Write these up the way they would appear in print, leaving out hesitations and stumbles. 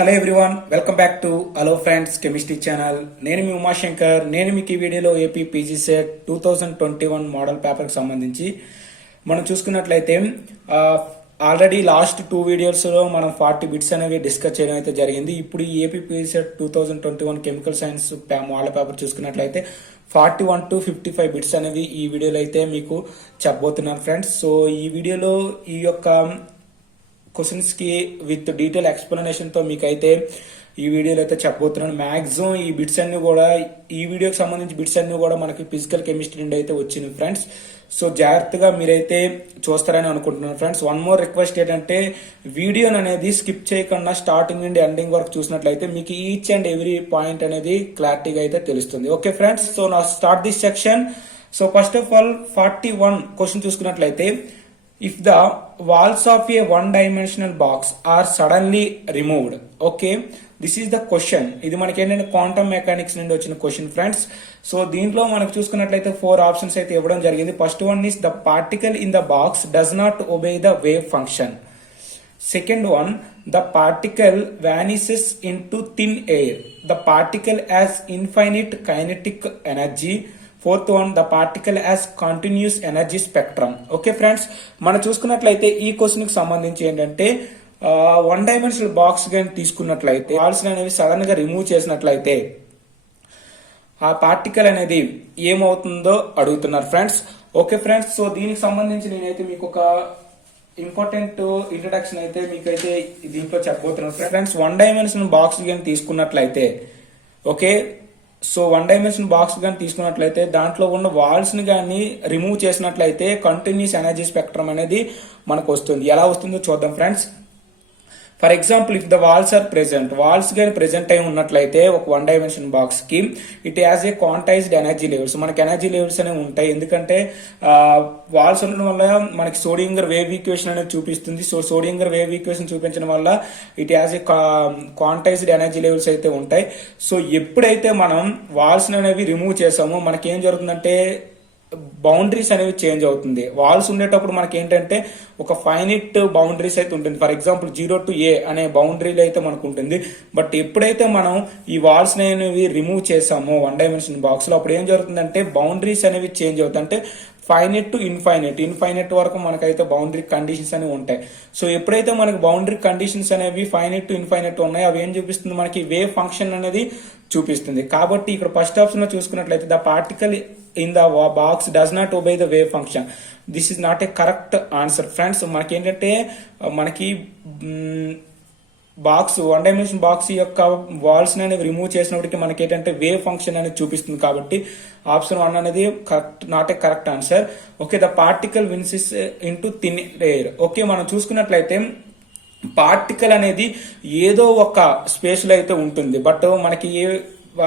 Hello everyone, welcome back to hello friends chemistry channel. నేను మీ ఉమాశంకర్. నేను మీకు ఈ వీడియోలో ఏపీ పీజీ సెట్ 2021 మోడల్ పేపర్కి సంబంధించి మనం చూసుకున్నట్లయితే ఆల్రెడీ లాస్ట్ 2 వీడియోస్లో మనం 40 బిట్స్ అనేవి డిస్కస్ చేయడం అయితే జరిగింది. ఇప్పుడు ఈ AP PG set 2021 chemical science model paper చూసుకున్నట్లయితే 41 to 55 బిట్స్ అనేవి ఈ వీడియోలో అయితే మీకు చెప్పబోతున్నాను ఫ్రెండ్స్. సో ఈ వీడియోలో ఈ యొక్క క్వశ్చన్స్ కి విత్ డీటెయిల్ ఎక్స్ప్లెనేషన్ తో మీకైతే ఈ వీడియోలో అయితే చెప్పబోతున్నాను. మాక్సిమం ఈ బిట్స్ అన్ని కూడా ఈ వీడియోకి సంబంధించి బిట్స్ అన్ని కూడా మనకి ఫిజికల్ కెమిస్ట్రీ నుండి అయితే వచ్చింది ఫ్రెండ్స్. సో జాగ్రత్తగా మీరైతే చూస్తారని అనుకుంటున్నాను ఫ్రెండ్స్. వన్ మోర్ రిక్వెస్ట్ ఏంటంటే వీడియోని అనేది స్కిప్ చేయకుండా స్టార్టింగ్ నుండి ఎండింగ్ వరకు చూసినట్లయితే మీకు ఈచ్ అండ్ ఎవ్రీ పాయింట్ అనేది క్లారిటీగా అయితే తెలుస్తుంది. ఓకే ఫ్రెండ్స్, సో నా start this section. So first of all 41 question చూసుకున్నట్లయితే, if the walls of a one-dimensional box are suddenly removed, okay, this is the question. ఇది మనకి ఏంటంటే క్వాంటమ్ మెకానిక్స్ నుండి వచ్చిన క్వశ్చన్ ఫ్రెండ్స్. సో దీంట్లో మనకు చూసుకున్నట్లయితే 4 ఆప్షన్స్ అయితే ఇవ్వడం జరిగింది. First one is the particle in the box does not obey the wave function. Second one, the particle vanishes into thin air. The particle has infinite kinetic energy. Fourth one, the particle as continuous energy spectrum. Okay friends, మనం చూసుకున్నట్లయితే ఈ question కి సంబంధించి ఏంటంటే one dimensional box కానీ తీసుకున్నట్లయితే walls అనేవి sudden గా రిమూవ్ చేసినట్లయితే ఆ పార్టికల్ అనేది ఏమవుతుందో అడుగుతున్నారు ఫ్రెండ్స్. ఓకే ఫ్రెండ్స్, సో దీనికి సంబంధించి నేనైతే మీకు ఒక ఇంపార్టెంట్ ఇంట్రడక్షన్ అయితే మీకైతే దీంట్లో చెప్పబోతున్నాను ఫ్రెండ్స్. వన్ డైమెన్షనల్ బాక్స్ కానీ తీసుకున్నట్లయితే, okay, so one dimension box కానీ తీసుకున్నట్లయితే దాంట్లో ఉన్న వాల్స్ ని కానీ రిమూవ్ చేసినట్లయితే కంటిన్యూస్ ఎనర్జీ స్పెక్ట్రమ్ అనేది మనకు వస్తుంది. ఎలా వస్తుందో చూద్దాం friends. For example, if the walls are present, walls కానీ ప్రెసెంట్ అయి ఉన్నట్లయితే ఒక వన్ డైమెన్షన్ బాక్స్ కి it has a quantized energy levels. మనకి ఎనర్జీ లెవెల్స్ అనేవి ఉంటాయి, ఎందుకంటే వాల్స్ ఉండడం వల్ల మనకి సోడియంగర్ వేవ్ ఈక్వేషన్ అనేది చూపిస్తుంది. సో సోడియంగర్ వేవ్ ఈక్వేషన్ చూపించడం వల్ల it has a quantized energy levels అయితే ఉంటాయి. సో ఎప్పుడైతే మనం వాల్స్ అనేవి రిమూవ్ చేసామో మనకి ఏం జరుగుతుందంటే బౌండరీస్ అనేవి చేంజ్ అవుతుంది. వాల్స్ ఉండేటప్పుడు మనకి ఏంటంటే ఒక ఫైనిట్ బౌండరీస్ అయితే ఉంటుంది. ఫర్ ఎగ్జాంపుల్ 0 to A అనే బౌండరీలు అయితే మనకు ఉంటుంది. బట్ ఎప్పుడైతే మనం ఈ వాల్స్ అనేవి రిమూవ్ చేసామో వన్ డైమెన్షన్ బాక్స్ లో, అప్పుడు ఏం జరుగుతుందంటే బౌండరీస్ అనేవి చేంజ్ అవుతాయి. అంటే ఫైనెట్ టు ఇన్ఫైనెట్ వరకు మనకైతే బౌండరీ కండిషన్స్ అనేవి ఉంటాయి. సో ఎప్పుడైతే మనకి బౌండరీ కండిషన్స్ అనేవి ఫైనెట్ టు ఇన్ఫైనెట్ ఉన్నాయో అవి ఏం చూపిస్తుంది, మనకి వేవ్ ఫంక్షన్ అనేది చూపిస్తుంది. కాబట్టి ఇక్కడ ఫస్ట్ ఆప్షన్ లో చూసుకున్నట్లయితే the particle in the box does not obey the wave function. This is not a correct answer friends. మనకి ఏంటంటే మనకి బాక్స్ వన్ డైమెన్షన్ బాక్స్ యొక్క వాల్స్ అనేవి రిమూవ్ చేసినప్పటికీ మనకి ఏంటంటే వేవ్ ఫంక్షన్ అనేది చూపిస్తుంది. కాబట్టి ఆప్షన్ 1 అనేది correct, not a correct answer. Okay, the particle vanishes into thin air. Okay, మనం చూసుకున్నట్లయితే పార్టికల్ అనేది ఏదో ఒక స్పేస్ లో అయితే ఉంటుంది. బట్ మనకి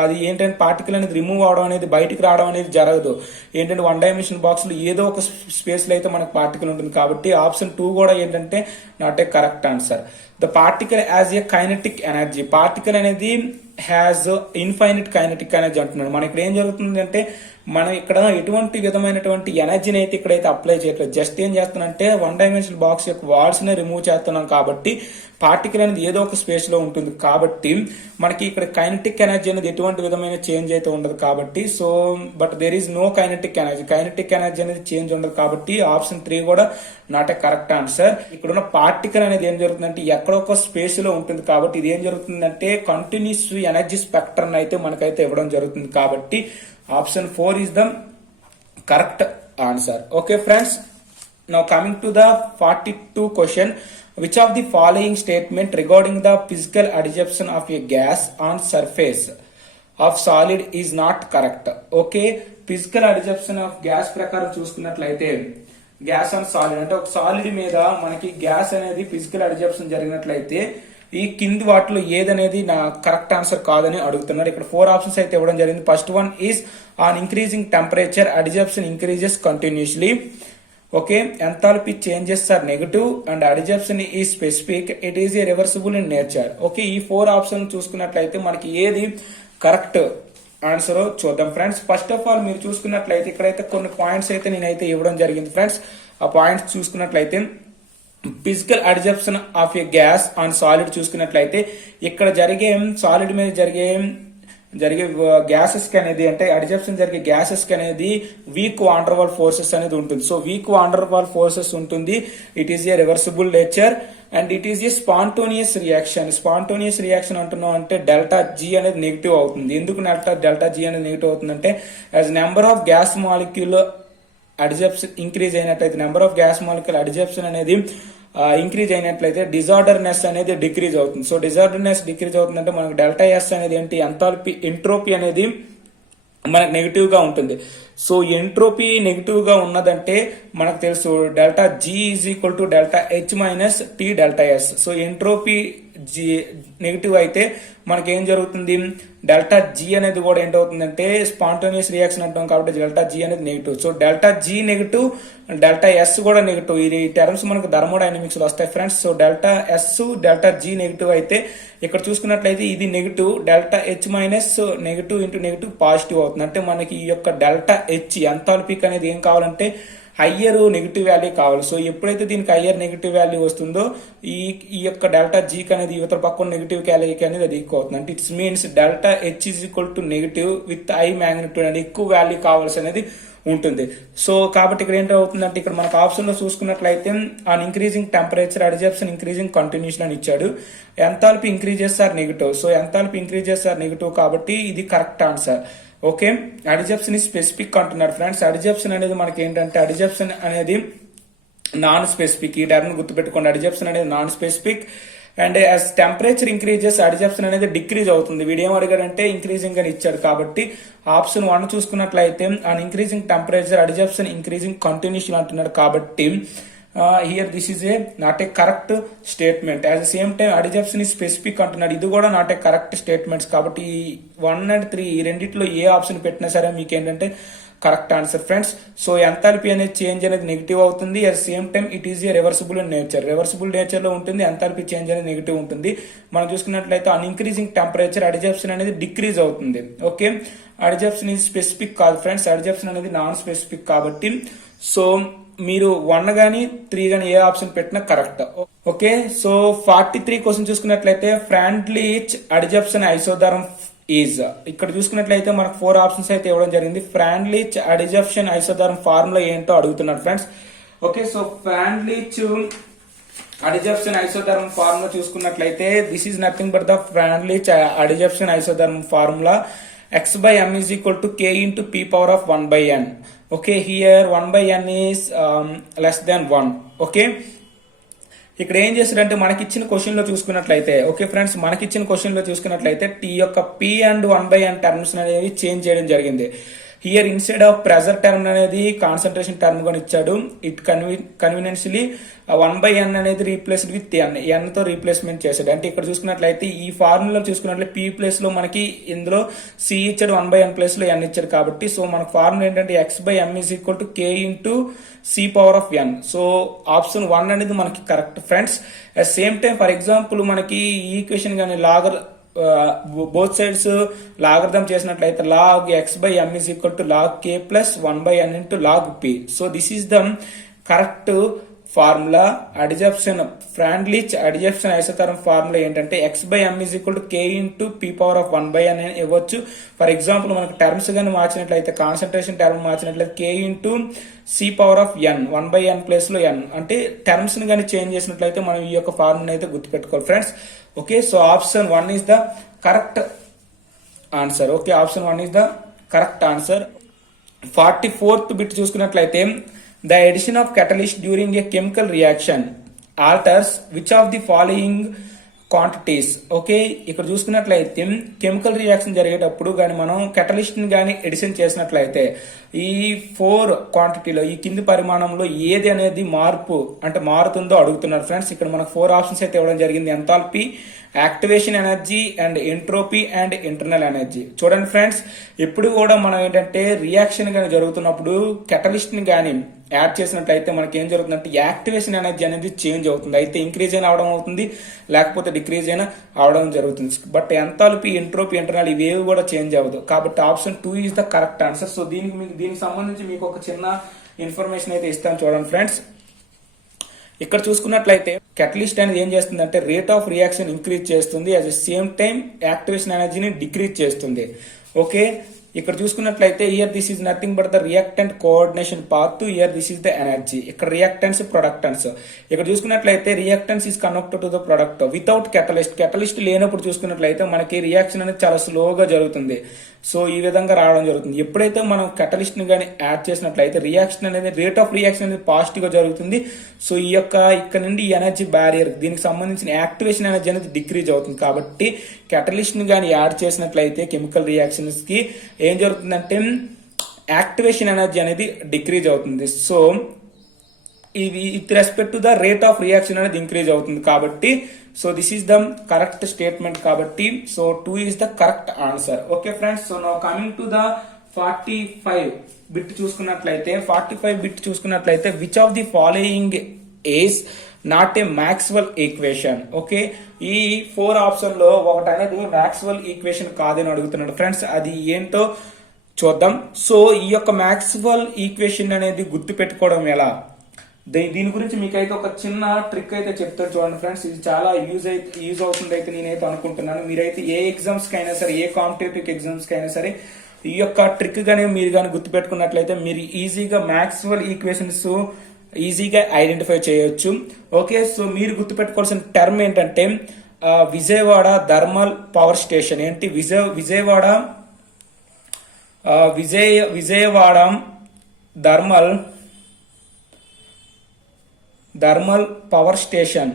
అది ఏంటంటే పార్టికల్ అనేది రిమూవ్ అవడం అనేది బయటికి రావడం అనేది జరగదు. ఏంటంటే వన్ డైమెన్షన్ బాక్స్ లో ఏదో ఒక స్పేస్ లో అయితే మనకు పార్టికల్ ఉంటుంది. కాబట్టి ఆప్షన్ 2 కూడా ఏంటంటే not a correct answer. The particle as a kinetic energy. Particle అనేది హ్యాజ్ ఇన్ఫైనిట్ కైనెటిక్ ఎనర్జీ అంటున్నాడు. మన ఇక్కడ ఏం జరుగుతుంది అంటే మనం ఇక్కడ ఎటువంటి విధమైనటువంటి ఎనర్జీని అయితే ఇక్కడైతే అప్లై చేయట్లేదు. జస్ట్ ఏం చేస్తున్నానంటే వన్ డైమెన్షనల్ బాక్స్ యొక్క వాల్స్ నే రిమూవ్ చేస్తున్నాం. కాబట్టి పార్టికల్ అనేది ఏదో ఒక స్పేస్ లో ఉంటుంది. కాబట్టి మనకి ఇక్కడ కైనెటిక్ ఎనర్జీ అనేది ఎటువంటి విధమైన చేంజ్ అయితే ఉండదు. కాబట్టి so but there is no kinetic energy అనేది చేంజ్ ఉండదు. కాబట్టి ఆప్షన్ 3 కూడా నాట్ ఏ కరెక్ట్ ఆన్సర్. ఇక్కడ ఉన్న పార్టికల్ అనేది ఏం జరుగుతుందంటే ఎక్కడొక స్పేస్ లో ఉంటుంది. కాబట్టి ఇది ఏం జరుగుతుందంటే కంటిన్యూస్ ఎనర్జీ స్పెక్ట్రమ్ అయితే మనకైతే ఇవ్వడం జరుగుతుంది. కాబట్టి option 4 is the correct answer. Okay friends, now coming to the 42 question, which of the following statement regarding the physical adsorption of a gas on surface of solid is not correct? Okay, physical adsorption of gas ప్రకారం చూసుకున్నట్లయితే gas on solid అంటే ఒక solid మీద మనకి gas అనేది physical అడ్జర్ప్షన్ జరిగినట్లయితే ఈ కింది వాటిలో ఏదనేది నా కరెక్ట్ ఆన్సర్ కాదని అడుగుతున్నారు. ఇక్కడ 4 ఆప్షన్స్ అయితే ఇవ్వడం జరిగింది. First one is on increasing temperature adsorption increases continuously. Okay, enthalpy changes are negative and adsorption is specific, it is a reversible in nature. Okay, ఈ 4 ఆప్షన్ చూసుకున్నట్లయితే మనకి ఏది కరెక్ట్ ఆన్సర్ చూద్దాం ఫ్రెండ్స్. ఫస్ట్ ఆఫ్ ఆల్ మీరు చూసుకున్నట్లయితే ఇక్కడైతే కొన్ని points అయితే నేనైతే ఇవ్వడం జరిగింది ఫ్రెండ్స్. ఆ పాయింట్స్ చూసుకున్నట్లయితే physical adsorption of a gas on solid చూసుకున్నట్లయితే ఇక్కడ సాలిడ్ మీద జరిగే గ్యాసెస్ కి అనేది అంటే అడ్జప్షన్ జరిగే గ్యాసెస్ కి అనేది వీక్ వాండర్వాల్ ఫోర్సెస్ అనేది ఉంటుంది. సో వీక్ వాండర్వాల్ ఫోర్సెస్ ఉంటుంది. It is a reversible nature and it is a spontaneous reaction. Spontaneous reaction అంటున్నాం అంటే డెల్టా జీ అనేది నెగిటివ్ అవుతుంది. ఎందుకు డెల్టా జీ అనేది నెగిటివ్ అవుతుందంటే as number of gas molecule adsorption increase అయినట్లయితే number of gas molecule adsorption అనేది increase అయినట్లయితే డిజార్డర్నెస్ అనేది డిక్రీజ్ అవుతుంది. సో డిజార్డర్నెస్ డిక్రీజ్ అవుతుందంటే మనకు డెల్టా ఎస్ అనేది ఏంటి, ఎంట్రోపీ అనేది మనకు నెగిటివ్ గా ఉంటుంది. సో ఎంట్రోపీ నెగిటివ్ గా ఉన్నదంటే మనకు తెలుసు delta G is equal to delta H minus T delta S. So entropy G negative అయితే మనకేం జరుగుతుంది, డెల్టా జీ అనేది కూడా ఏంటవుతుందంటే స్పాంటోనియస్ రియాక్షన్ అంటాం కాబట్టి డెల్టా జీ అనేది negative. So delta G negative, delta S కూడా నెగిటివ్. ఈ టర్మ్స్ మనకు థర్మోడైనమిక్స్ లో వస్తాయి friends. So delta S delta G negative అయితే ఇక్కడ చూసుకున్నట్లయితే ఇది negative, delta H minus negative into negative positive అవుతుంది. అంటే మనకి ఈ యొక్క డెల్టా హెచ్ ఎంథాల్పీక్ అనేది ఏం కావాలంటే హయ్యర్ నెగిటివ్ వాల్యూ కావాలి. సో ఎప్పుడైతే దీనికి హయ్యర్ నెగిటివ్ వాల్యూ వస్తుందో ఈ యొక్క డెల్టా జీకి అనేది యువత పక్కన నెగిటివ్ క్యాలరీకి అనేది అది ఎక్కువ అవుతుంది. అంటే it's means delta H is equal to negative with high magnitude అనేది ఎక్కువ వాల్యూ కావాల్సి అనేది ఉంటుంది. సో కాబట్టి ఇక్కడ ఏంటవుతుందంటే ఇక్కడ మనకు ఆప్షన్ లో చూసుకున్నట్లయితే on increasing temperature adsorption increasing continuation అని ఇచ్చాడు. Enthalpy increases are negative. So enthalpy increases are negative కాబట్టి ఇది correct answer. Okay, adsorption is specific అంటున్నారు ఫ్రెండ్స్. అడ్జప్షన్ అనేది మనకి ఏంటంటే అడ్జప్షన్ అనేది నాన్ స్పెసిఫిక్. ఈ టర్మ్ గుర్తుపెట్టుకోండి, అడ్జప్షన్ అనేది non specific and as temperature increases adsorption అనేది డిక్రీజ్ అవుతుంది. వీడు ఏం అడిగాడంటే ఇంక్రీజింగ్ అని ఇచ్చాడు కాబట్టి ఆప్షన్ 1 చూసుకున్నట్లయితే on increasing temperature adsorption increasing continuation అంటున్నాడు కాబట్టి here this is a not a correct statement. At the same time adsorption is specific అంటున్నాడు, ఇది కూడా నాట్ ఏ కరెక్ట్ స్టేట్మెంట్స్. కాబట్టి 1 and 3 ఈ రెండిట్లో ఏ ఆప్షన్ పెట్టినా సరే మీకు ఏంటంటే correct answer friends. So enthalpy అనేది చేంజ్ అనేది నెగిటివ్ అవుతుంది. At same time it is a reversible in nature. Reversible nature లో ఉంటుంది, ఎంథాల్పీ చేంజ్ అనేది నెగిటివ్ ఉంటుంది. మనం చూసుకున్నట్లయితే అన్ ఇంక్రీజింగ్ టెంపరేచర్ అడ్జప్షన్ అనేది డిక్రీజ్ అవుతుంది. ఓకే, అడ్జప్షన్ ఈజ్ స్పెసిఫిక్ కాదు ఫ్రెండ్స్, అడ్జప్షన్ అనేది నాన్ స్పెసిఫిక్ కాబట్టి సో మీరు 1 గానీ 3 గానీ ఏ ఆప్షన్ పెట్టినా కరెక్ట్. ఓకే, సో 43 క్వశ్చన్ చూసుకున్నట్లయితే ఫ్రాండ్లిచ్ అడ్జప్షన్ ఐసోథర్మ్ ఈజ్. ఇక్కడ చూసుకున్నట్లయితే మనకు 4 ఆప్షన్స్ అయితే ఇవ్వడం జరిగింది. ఫ్రాండ్లిచ్ అడ్జప్షన్ ఐసోథర్మ్ ఫార్ములా ఏంటో అడుగుతున్నారు friends. Okay, so Freundlich adsorption isotherm formula చూసుకున్నట్లయితే this is nothing but the Freundlich adsorption isotherm formula x by m is equal to k into p power of 1 by n. Okay, here 1 by n is less than 1. Okay, ఇక్కడ ఏం చేస్తాడంటే మనకి ఇచ్చిన question లో చూసుకున్నట్లయితే okay friends, మనకి ఇచ్చిన question లో చూసుకున్నట్లయితే టీ యొక్క p and 1 by n terms అనేవి చేంజ్ చేయడం జరిగింది. Here instead of pressure term అనేది కాన్సన్ట్రేషన్ టర్మ్ గా ఇచ్చాడు. ఇట్ కన్వీనియన్స్లీ 1 by n అనేది రీప్లేస్డ్ విత్ n తో రీప్లేస్మెంట్ చేశాడు. అంటే ఇక్కడ చూసుకున్నట్లయితే ఈ ఫార్ములా చూసుకున్నట్లయితే p ప్లేస్ లో మనకి ఇందులో c ఇచ్చాడు, 1 by n ప్లేస్ లో n ఇచ్చాడు కాబట్టి సో మన ఫార్ములా ఏంటంటే x by m is equal to k into c power of n. So option 1 అనేది మనకి correct friends. At same time for example మనకి ఈ ఈక్వేషన్ కానీ లాగర్ బోత్ సైడ్స్ లాగర్థం చేసినట్లయితే log x by m is equal to log k plus 1 by n into log p. So this is the correct formula. Adsorption Freundlich adsorption isotherm formula ఏంటంటే x by m is equal to k into p power of 1 by n అని ఇవ్వచ్చు. For example మనకు terms గానీ మార్చినట్లయితే concentration term మార్చినట్లయితే k into c power of n 1 by n place లో n అంటే terms ని కానీ చేంజ్ చేసినట్లయితే మనం ఈ యొక్క ఫార్ములా అయితే గుర్తుపెట్టుకోవాలి friends. Okay, so option 1 is the correct answer. Okay, option 1 is the correct answer. 44th bit చూసుకున్నట్లయితే the addition of catalyst during a chemical reaction alters which of the following quantities. Okay, ఇక్కడ చూసుకున్నట్లయితే chemical reaction జరిగేటప్పుడు కానీ మనం catalyst ని కానీ edition చేసినట్లయితే ఈ 4 క్వాంటిటీలో ఈ కింది పరిమాణంలో ఏది అనేది మారుతుందో అడుగుతున్నారు ఫ్రెండ్స్. ఇక్కడ మనకు 4 ఆప్షన్స్ అయితే ఇవ్వడం జరిగింది. Enthalpy, activation energy and entropy and internal energy. చూడండి ఫ్రెండ్స్, ఎప్పుడు కూడా మనం ఏంటంటే రియాక్షన్ కానీ జరుగుతున్నప్పుడు కెటలిస్ట్ ని కానీ యాడ్ చేసినట్లయితే మనకి ఏం జరుగుతుందంటే యాక్టివేషన్ ఎనర్జీ అనేది చేంజ్ అవుతుంది. అయితే ఇంక్రీజ్ అయినా అవడం అవుతుంది, లేకపోతే డిక్రీజ్ అయినా అవడం జరుగుతుంది. బట్ ఎంథాల్పీ, ఎంట్రోపీ, ఇంటర్నల్ ఇవేవి కూడా చేంజ్ అవ్వదు. కాబట్టి option 2 is the correct answer. So దీనికి సంబంధించి మీకు ఒక చిన్న ఇన్ఫర్మేషన్ అయితే ఇస్తాను చూడండి ఫ్రెండ్స్. ఇక్కడ చూసుకున్నట్లయితే కెటలిస్ట్ అనేది ఏం చేస్తుందంటే రేట్ ఆఫ్ రియాక్షన్ ఇంక్రీజ్ చేస్తుంది, at the same time activation ఎనర్జీని డిక్రీజ్ చేస్తుంది. ఓకే, ఇక్కడ చూసుకున్నట్లయితే year this is nothing but the reactant coordination path, year this is the energy. ఇక్కడ రియాక్టెన్స్ ప్రొడక్టెన్స్. ఇక్కడ చూసుకున్నట్లయితే reactance is connected to the product without catalyst లేనప్పుడు చూసుకున్నట్లయితే మనకి రియాక్షన్ అనేది చాలా స్లోగా జరుగుతుంది. సో ఈ విధంగా రావడం జరుగుతుంది. ఎప్పుడైతే మనం కెటలిస్ట్ ని కానీ యాడ్ చేసినట్లయితే రియాక్షన్ అనేది రేట్ ఆఫ్ రియాక్షన్ అనేది పాజిటివ్ గా జరుగుతుంది. సో ఈ యొక్క ఇక్కడ నుండి ఎనర్జీ బ్యారియర్ దీనికి సంబంధించిన యాక్టివేషన్ ఎనర్జీ అనేది డిక్రీజ్ అవుతుంది. కాబట్టి కెటలిస్ట్ ని కానీ యాడ్ చేసినట్లయితే కెమికల్ రియాక్షన్స్ కి ఏం జరుగుతుందంటే యాక్టివేషన్ ఎనర్జీ అనేది డిక్రీజ్ అవుతుంది. So with respect to the rate of reaction అనేది ఇంక్రీజ్ అవుతుంది. కాబట్టి so this is the correct statement. కాబట్టి so 2 is the correct answer. Okay friends, so now coming to the 45 bit చూసుకున్నట్లయితే 45 bit చూసుకున్నట్లయితే which of the following is not a Maxwell equation. Okay, ఈ 4 option లో ఒకటి అనేది Maxwell equation కాదని అడుగుతున్నాడు friends. అది ఏంటో చూద్దాం. సో ఈ యొక్క మ్యాక్స్వెల్ ఈక్వేషన్ అనేది గుర్తు పెట్టుకోవడం ఎలా, దీని గురించి మీకైతే ఒక చిన్న ట్రిక్ అయితే చెప్తాను చూడండి ఫ్రెండ్స్. ఇది చాలా యూజ్ అవుతుంది అయితే నేనైతే అనుకుంటున్నాను. మీరైతే ఏ ఎగ్జామ్స్ కి అయినా సరే, ఏ కాంపిటేటివ్ ఎగ్జామ్స్ కి అయినా సరే ఈ యొక్క ట్రిక్ గానీ మీరు కానీ గుర్తు పెట్టుకున్నట్లయితే మీరు ఈజీగా మ్యాక్స్వెల్ ఈక్వేషన్స్ ఈజీగా ఐడెంటిఫై చేయొచ్చు. ఓకే, సో మీరు గుర్తు పెట్టుకోవాల్సిన టర్మ్ ఏంటంటే విజయవాడ థర్మల్ పవర్ స్టేషన్. ఏంటి Vijayawada thermal power station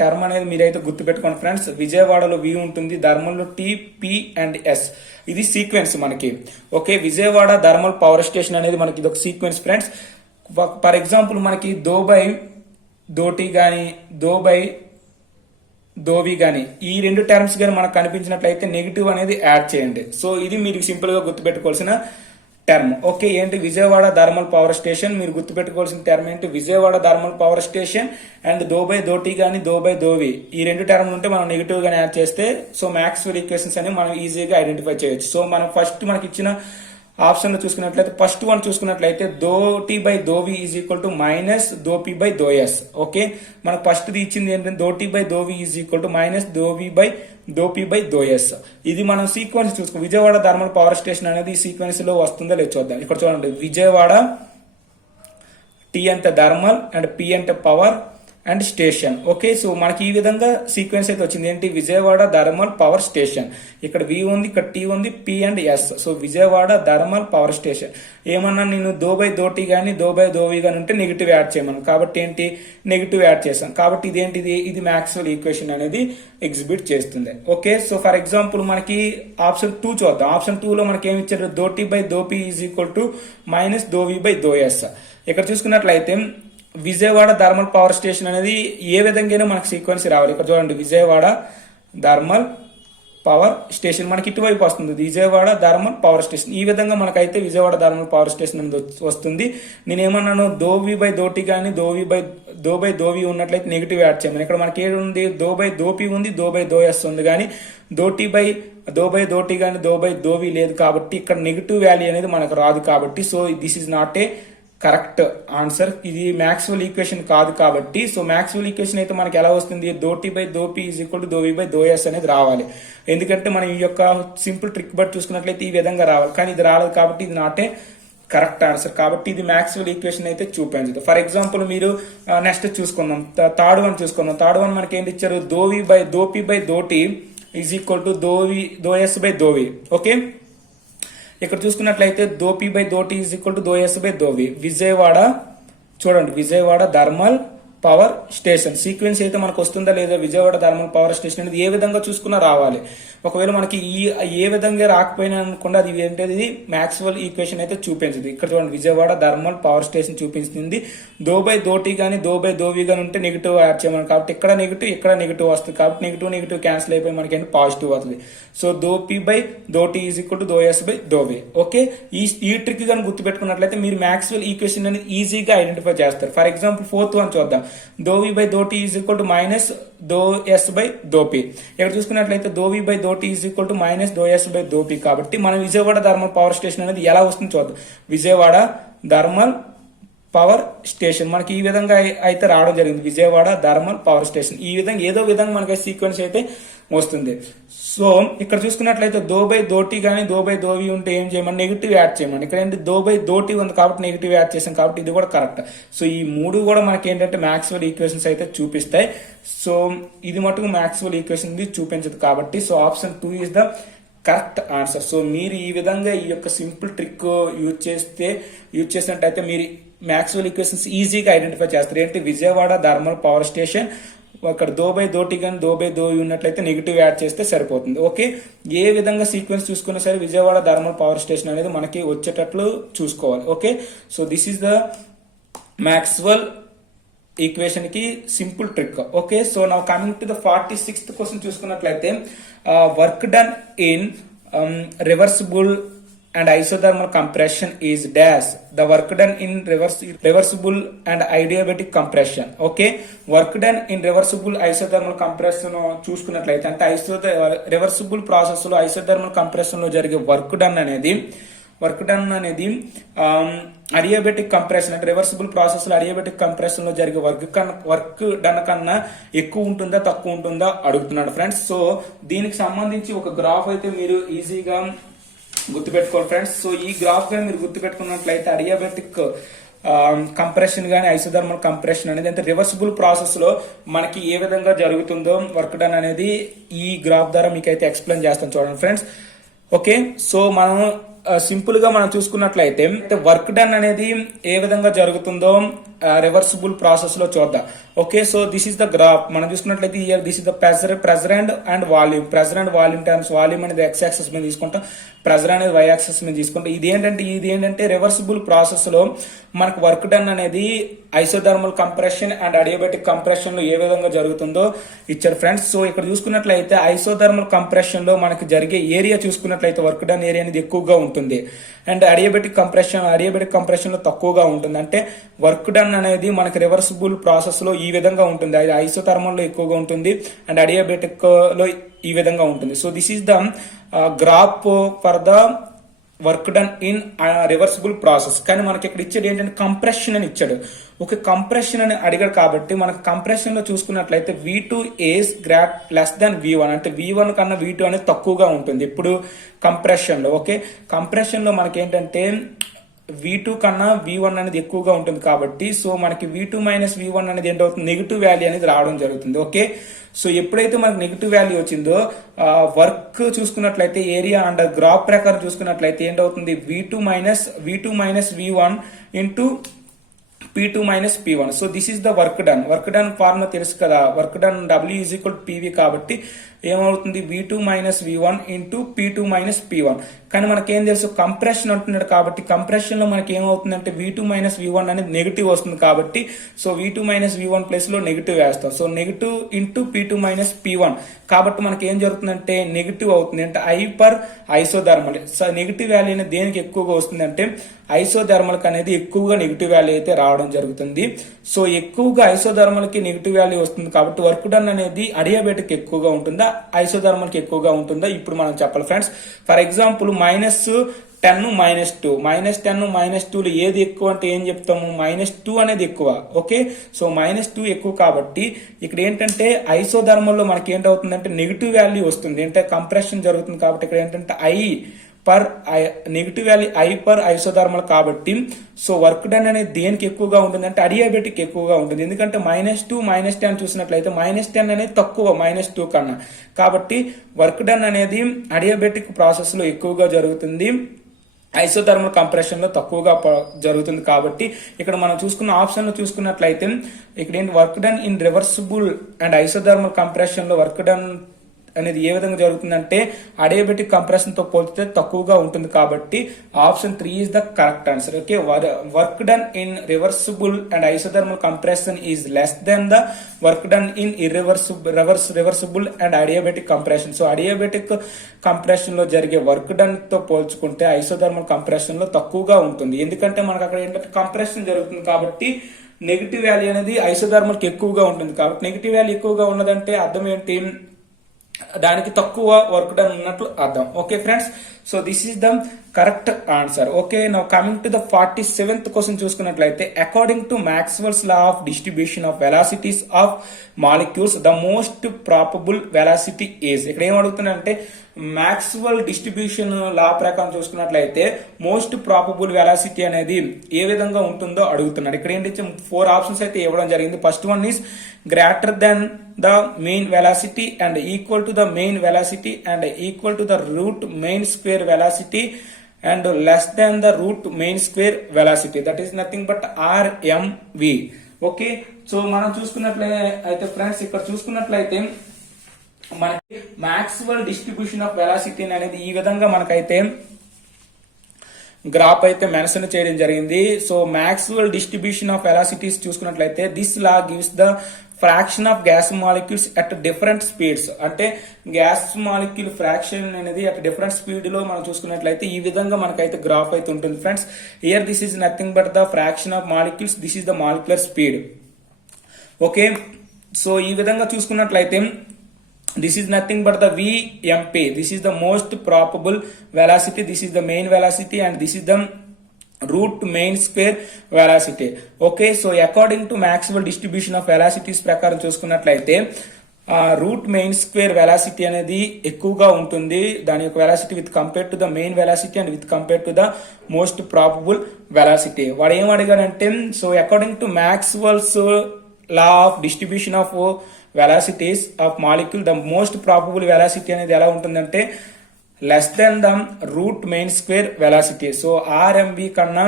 term అనేది మీరైతే గుర్తుపెట్టుకోండి ఫ్రెండ్స్. విజయవాడలో వి ఉంటుంది, thermal T, P and S. ఇది సీక్వెన్స్ మనకి. Okay, Vijayawada thermal power station అనేది మనకి ఇది ఒక సీక్వెన్స్ ఫ్రెండ్స్. ఫర్ ఎగ్జాంపుల్ మనకి దోబై దోటి గాని దోవి గాని ఈ 2 టర్మ్స్ గాని మనకు కనిపించినట్లయితే నెగిటివ్ అనేది యాడ్ చేయండి. సో ఇది మీరు సింపుల్ గా గుర్తుపెట్టుకోవాల్సిన టర్మ్. ఓకే, ఏంటి విజయవాడ థర్మల్ పవర్ స్టేషన్. మీరు గుర్తుపెట్టుకోవాల్సిన టర్మ్ ఏంటి Vijayawada thermal power station and దోబై దోటి గాని దోబై దోవి ఈ 2 టర్మ్ ఉంటే మనం నెగిటివ్ గాని యాడ్ చేస్తే సో మ్యాక్స్వెల్ ఈక్వేషన్స్ అని మనం ఈజీగా ఐడెంటిఫై చేయొచ్చు. సో మనం ఫస్ట్ మనకి ఇచ్చిన ఆప్షన్ లో చూసుకున్నట్లయితే ఫస్ట్ వన్ చూసుకున్నట్లయితే దోటి బై దోవి ఈజ్ ఈక్వల్ టు మైనస్ దోపి బై దోఎస్. ఓకే, మనకు ఫస్ట్ ఇచ్చింది ఏంటంటే దోటి బై దోవి ఈజ్ ఈక్వల్ టు మైనస్ దోపి బై దోఎస్. ఇది మనం సీక్వెన్స్ చూసుకో. విజయవాడ థర్మల్ పవర్ స్టేషన్ అనేది ఈ సీక్వెన్స్ లో వస్తుందో లేదు చూద్దాం. ఇక్కడ చూడండి, విజయవాడ టీ అంటే థర్మల్ అండ్ పి అంటే power and station. Okay, so మనకి ఈ విధంగా సీక్వెన్స్ అయితే వచ్చింది. ఏంటి విజయవాడ థర్మల్ పవర్ స్టేషన్. ఇక్కడ వి ఉంది, ఇక్కడ టీ ఉంది, P and S. So Vijayawada thermal power station. ఏమన్నా నేను దోబై దోటి గానీ దోబై దోవి గాని ఉంటే నెగిటివ్ యాడ్ చేయమను. కాబట్టి ఏంటి నెగిటివ్ యాడ్ చేశాం. కాబట్టి ఇదేంటిది ఇది మ్యాక్స్వెల్ ఈక్వేషన్ అనేది ఎగ్జిబిట్ చేస్తుంది. ఓకే, సో ఫర్ ఎగ్జాంపుల్ మనకి ఆప్షన్ 2 చూద్దాం. ఆప్షన్ 2 లో మనకి ఏమి ఇచ్చారు దోటి బై దోపి ఈజ్ ఈక్వల్ టు మైనస్ దోవి బై దోఎస్. ఇక్కడ చూసుకున్నట్లయితే విజయవాడ థర్మల్ పవర్ స్టేషన్ అనేది ఏ విధంగా మనకు సీక్వెన్స్ రావాలి. ఇక్కడ చూడండి, విజయవాడ థర్మల్ పవర్ స్టేషన్ మనకి ఇటువైపు వస్తుంది, విజయవాడ థర్మల్ పవర్ స్టేషన్. ఈ విధంగా మనకైతే విజయవాడ థర్మల్ పవర్ స్టేషన్ అనేది వస్తుంది. నేనేమన్నాను దోవి బై దోటి కానీ దోబై దోవి ఉన్నట్లయితే నెగిటివ్ యాడ్ చేయమని. ఇక్కడ మనకి ఏది ఉంది దోబై దోపి ఉంది, దోబై దోఎస్ ఉంది. కానీ దోబై దోటి కానీ దోబై దోవి లేదు. కాబట్టి ఇక్కడ నెగిటివ్ వాల్యూ అనేది మనకు రాదు. కాబట్టి so this is not a correct answer. ఇది మ్యాక్స్వెల్ ఈక్వేషన్ కాదు. కాబట్టి సో మ్యాక్స్వెల్ ఈక్వేషన్ అయితే మనకి ఎలా వస్తుంది దోటి బై దోపి ఈజ్ ఈక్వల్ టు దోవి బై దోఎస్ అనేది రావాలి. ఎందుకంటే మనం ఈ యొక్క సింపుల్ ట్రిక్ బట్ చూసుకున్నట్లయితే ఈ విధంగా రావాలి. కానీ ఇది రాలేదు కాబట్టి ఇది నాట్ ఏ కరెక్ట్ ఆన్సర్. కాబట్టి ఇది మ్యాక్స్వెల్ ఈక్వేషన్ అయితే చూపించదు. ఫర్ ఎగ్జాంపుల్ మీరు నెక్స్ట్ చూసుకుందాం, థర్డ్ వన్ చూసుకుందాం. థర్డ్ వన్ మనకి ఏంటి ఇచ్చారు దోపి బై దోటి ఈజ్ ఈక్వల్ టు దోఎస్ బై దోవి. ఓకే, ఇక్కడ చూసుకున్నట్లయితే దోపి బై దోటి ఈజ్ ఈక్వల్ టు దోఎస్ బై దోవి. విజయవాడ చూడండి, Vijayawada thermal power station sequence అయితే మనకు వస్తుందా లేదా విజయవాడ థర్మల్ పవర్ స్టేషన్ అనేది ఏ విధంగా చూసుకున్నా రావాలి. ఒకవేళ మనకి ఏ విధంగా రాకపోయినా అనుకోండి అది ఏంటది మ్యాక్స్వెల్ ఈక్వేషన్ అయితే చూపించదు. ఇక్కడ చూడండి, విజయవాడ థర్మల్ పవర్ స్టేషన్ చూపిస్తుంది. దోబై దోటి కానీ దోబై దోవి కానీ ఉంటే నెగిటివ్ యాడ్ చేయమని. కాబట్టి ఇక్కడ నెగిటివ్ వస్తుంది. కాబట్టి నెగిటివ్ క్యాన్సిల్ అయిపోయి మనకి ఏంటి పాజిటివ్ అవుతుంది. సో దోపి బై దోటి ఈజ్ ఈక్వల్ టు దోఎస్ బై దోవి. ఓకే, ఈ ట్రిక్ కానీ గుర్తుపెట్టుకున్నట్లయితే మీరు మ్యాక్స్వెల్ ఈక్వేషన్ అనేది ఈజీగా ఐడెంటిఫై చేస్తారు. ఫర్ ఎగ్జాంపుల్ 4th వన్ చూద్దాం. దోవి బై దోటి ఈజ్ ఈక్వల్ టు మైనస్ దోఎస్ బై దోపి. ఇక్కడ చూసుకున్నట్లయితే దోవి బై దోటి ఈజ్ ఈక్వల్ టు మైనస్ దోఎస్ బై దోపి. కాబట్టి మనం విజయవాడ థర్మల్ పవర్ స్టేషన్ అనేది ఎలా వస్తుంది చూద్దాం. విజయవాడ థర్మల్ పవర్ స్టేషన్ మనకి ఈ విధంగా అయితే రావడం జరిగింది, విజయవాడ థర్మల్ పవర్ స్టేషన్. ఈ విధంగా ఏదో విధంగా మనకి సీక్వెన్స్ అయితే వస్తుంది. సో ఇక్కడ చూసుకున్నట్లయితే దో బై దోటి కానీ దో బై దోవి ఉంటే ఏం చేయమని నెగిటివ్ యాడ్ చేయమని. ఇక్కడ ఏంటి దో బై దోటి ఉంది కాబట్టి నెగిటివ్ యాడ్ చేసాం కాబట్టి ఇది కూడా కరెక్ట్. సో ఈ మూడు కూడా మనకి ఏంటంటే మ్యాక్స్వెల్ ఈక్వేషన్స్ అయితే చూపిస్తాయి. సో ఇది మటుకు మ్యాక్స్వెల్ ఈక్వేషన్ చూపించదు కాబట్టి so option 2 is the correct answer. So మీరు ఈ విధంగా ఈ యొక్క సింపుల్ ట్రిక్ యూజ్ చేసినట్టయితే మీరు మ్యాక్స్వెల్ ఈక్వేషన్స్ ఈజీగా ఐడెంటిఫై చేస్తారు. ఏంటి విజయవాడ థర్మల్ పవర్ స్టేషన్, అక్కడ దో బై దోటి కానీ దో బై దో ఉన్నట్లయితే నెగిటివ్ యాడ్ చేస్తే సరిపోతుంది. ఓకే, ఏ విధంగా సీక్వెన్స్ చూసుకున్నా సరే విజయవాడ థర్మల్ పవర్ స్టేషన్ అనేది మనకి వచ్చేటట్లు చూసుకోవాలి. Okay, so this is the Maxwell equation కి simple trick. Okay, so now coming to the 46th question చూసుకున్నట్లయితే work done in reversible and isothermal compression is dash. The work done in reversible and adiabatic compression. Okay, work done in reversible isothermal compression చూసుకున్నట్లయితే అంటే reversible process లో isothermal compression లో జరిగే work done అనేది adiabatic compression అంటే reversible process లో adiabatic compression లో జరిగే వర్క్ డన్ కన్నా ఎక్కువ ఉంటుందా తక్కువ ఉంటుందా అడుగుతున్నాడు ఫ్రెండ్స్. సో దీనికి సంబంధించి ఒక గ్రాఫ్ అయితే మీరు ఈజీగా గుర్తుపెట్టుకోవాలి ఫ్రెండ్స్. సో ఈ గ్రాఫ్ గా మీరు గుర్తుపెట్టుకున్నట్లయితే అడియాబెటిక్ కంప్రెషన్ గానీ ఐసోథర్మల్ కంప్రెషన్ అనేది అంటే రివర్సిబుల్ ప్రాసెస్ లో మనకి ఏ విధంగా జరుగుతుందో వర్క్ డన్ అనేది ఈ గ్రాఫ్ ద్వారా మీకు అయితే ఎక్స్ప్లెయిన్ చేస్తాను చూడండి ఫ్రెండ్స్. ఓకే, సో మనం సింపుల్ గా మనం చూసుకున్నట్లయితే వర్క్ డన్ అనేది ఏ విధంగా జరుగుతుందో రివర్సిబుల్ ప్రాసెస్ లో చూద్దాం. Okay, so this is the graph. మనం చూసుకున్నట్లయితే year this is the pressure and volume. Pressure and volume terms, volume అనేది ఎక్స్ యాక్సెస్ మీద తీసుకుంటాం, ప్రెజర్ అనేది వై యాక్సెస్ మీద తీసుకుంటాం. ఇది ఏంటంటే రివర్సిబుల్ ప్రాసెస్ లో మనకు వర్క్ డన్ అనేది isothermal compression and adiabatic compression లో ఏ విధంగా జరుగుతుందో ఇచ్చారు ఫ్రెండ్స్. సో ఇక్కడ చూసుకున్నట్లయితే ఐసోథర్మల్ కంప్రెషన్ లో మనకి జరిగే ఏరియా చూసుకున్నట్లయితే వర్క్ డన్ ఏరియా అనేది ఎక్కువగా ఉంటుంది అండ్ అడియాబెటిక్ కంప్రెషన్ లో తక్కువగా ఉంటుంది. అంటే వర్క్ డన్ అనేది మనకి రివర్సిబుల్ ప్రాసెస్ లో ఈ విధంగా ఉంటుంది, అది ఐసోథర్మల్ లో ఎక్కువగా ఉంటుంది అండ్ అడియాబెటిక్ లో ఈ విధంగా ఉంటుంది. So this is the graph for the work done in reversible process. కానీ మనకి ఇక్కడ ఇచ్చాడు ఏంటంటే కంప్రెషన్ అని ఇచ్చాడు. ఒక కంప్రెషన్ అని అడిగాడు కాబట్టి మనకు కంప్రెషన్ లో చూసుకున్నట్లయితే V2 is less than V1 అంటే V1 కన్నా V2 అనేది తక్కువగా ఉంటుంది ఇప్పుడు కంప్రెషన్ లో. ఓకే, కంప్రెషన్ లో మనకి ఏంటంటే V2 కన్నా V1 అనేది ఎక్కువగా ఉంటుంది కాబట్టి సో మనకి V2 మైనస్ V1 అనేది ఏంటవుతుంది, నెగిటివ్ వాల్యూ అనేది రావడం జరుగుతుంది. ఓకే, సో ఎప్పుడైతే మనకు నెగిటివ్ వాల్యూ వచ్చిందో వర్క్ చూసుకున్నట్లయితే ఏరియా అండ్ గ్రాఫ్ ప్రకారం చూసుకున్నట్లయితే ఏంటవుతుంది V2 minus V1 into P2 minus P1. So this is the work done formula తెలుసు కదా, work done W is equal PV కాబట్టి ఏమవుతుంది V2 minus V1 into P2 minus P1. కానీ మనకేం తెలుసు కంప్రెషన్ అంటున్నాడు కాబట్టి కంప్రెషన్ లో మనకి ఏమవుతుందంటే V2 మైనస్ V1 అనేది నెగిటివ్ వస్తుంది కాబట్టి so V2 minus V1 place లో నెగిటివ్ వేస్తాం. So negative into P2 minus P1 కాబట్టి మనకి ఏం జరుగుతుందంటే నెగిటివ్ అవుతుంది అంటే I per isothermal. So negative value అనేది దేనికి ఎక్కువగా వస్తుంది అంటే ఐసోథర్మల్ కి అనేది ఎక్కువగా నెగిటివ్ వాల్యూ అయితే రావడం జరుగుతుంది. సో ఎక్కువగా ఐసోథర్మల్ కి నెగిటివ్ వాల్యూ వస్తుంది కాబట్టి వర్క్ డన్ అనేది అడియాబెటిక్ ఎక్కువగా ఉంటుందా ఐసోథర్మల్ కి ఎక్కువగా ఉంటుందా ఇప్పుడు మనం చెప్పాలి ఫ్రెండ్స్. ఫర్ ఎగ్జాంపుల్ -10 -2 లో ఏది ఎక్కువ అంటే ఏం చెప్తాము, -2 అనేది ఎక్కువ. ఓకే, సో -2 ఎక్కువ కాబట్టి ఇక్కడ ఏంటంటే ఐసోథర్మల్ లో మనకి ఏంటవుతుందంటే నెగిటివ్ వాల్యూ వస్తుంది అంటే కంప్రెషన్ జరుగుతుంది కాబట్టి ఇక్కడ ఏంటంటే negative value I per isothermal కాబట్టి సో వర్క్ డన్ అనేది దేనికి ఎక్కువగా ఉంటుంది అంటే అడియాబెటిక్ ఎక్కువగా ఉంటుంది. ఎందుకంటే -2 -10 చూసినట్లయితే -10 అనేది తక్కువ -2 కన్నా కాబట్టి వర్క్ డన్ అనేది అడియాబెటిక్ ప్రాసెస్ లో ఎక్కువగా జరుగుతుంది, ఐసోథర్మల్ కంప్రెషన్ లో తక్కువగా జరుగుతుంది. కాబట్టి ఇక్కడ మనం చూసుకున్న ఆప్షన్ లో చూసుకున్నట్లయితే ఇక్కడ ఏంటి work done in reversible and isothermal compression లో వర్క్ డన్ అనేది ఏ విధంగా జరుగుతుందంటే అడియాబెటిక్ కంప్రెషన్ తో పోల్చితే తక్కువగా ఉంటుంది కాబట్టి option 3 is the correct answer. Okay, work done in reversible and isothermal compression is less than the work done in reversible and adiabatic compression. So adiabatic compression లో జరిగే వర్క్ డన్ తో పోల్చుకుంటే isothermal compression లో తక్కువగా ఉంటుంది. ఎందుకంటే మనకు అక్కడ ఏంటంటే కంప్రెషన్ జరుగుతుంది కాబట్టి నెగిటివ్ వాల్యూ అనేది ఐసోథర్మల్ కి ఎక్కువగా ఉంటుంది. కాబట్టి నెగిటివ్ వాల్యూ ఎక్కువగా ఉన్నదంటే అర్థం ఏంటి, దానికి తక్కువ వర్క్ డన్ ఉన్నట్లు అర్థం. Okay friends, so this is the correct answer. Okay, now coming to the 47th question చూసుకున్నట్లయితే according to Maxwell's law of distribution of velocities of molecules the most probable velocity is. ఇక్కడ ఏం అడుగుతున్నానంటే Maxwell distribution లా ప్రకారం చూసుకున్నట్లయితే most probable velocity అనేది ఏ విధంగా ఉంటుందో అడుగుతున్నాడు. ఇక్కడ ఏంటి 4 ఆప్షన్స్ అయితే ఇవ్వడం జరిగింది. First one is greater than the main velocity and equal to the main velocity and equal to the root main square velocity and less than the root main square velocity, that is nothing but RMV. Okay, so మనం చూసుకున్నట్లయితే friends ఇక్కడ చూసుకున్నట్లయితే మనకి Maxwell distribution of velocity అనేది ఈ విధంగా మనకైతే graph అయితే మెన్షన్ చేయడం జరిగింది. So Maxwell distribution of velocities చూసుకున్నట్లయితే this law gives the fraction of gas molecules at different speeds. అంటే గ్యాస్ మాలిక్యూల్ ఫ్రాక్షన్ అనేది అట్ డిఫరెంట్ స్పీడ్ లో మనం చూసుకున్నట్లయితే ఈ విధంగా మనకైతే గ్రాఫ్ అయితే ఉంటుంది friends. Here this is nothing but the fraction of molecules, this is the molecular speed. Okay, so ఈ విధంగా చూసుకున్నట్లయితే this is nothing but the VMP, this is the most probable velocity, this is the main velocity and this is the root main square velocity. Okay, so according to Maxwell distribution of velocities ప్రకారం చూసుకున్నట్లయితే route main square velocity అనేది ఎక్కువగా ఉంటుంది దాని యొక్క velocity with compare to the main velocity and with compare to the most probable velocity. వాడు ఏం అడిగాడంటే so according to Maxwell's law of distribution of velocities of molecule the most probable velocity అనేది ఎలా ఉంటుందంటే less than the root main square velocity. So RMS కన్నా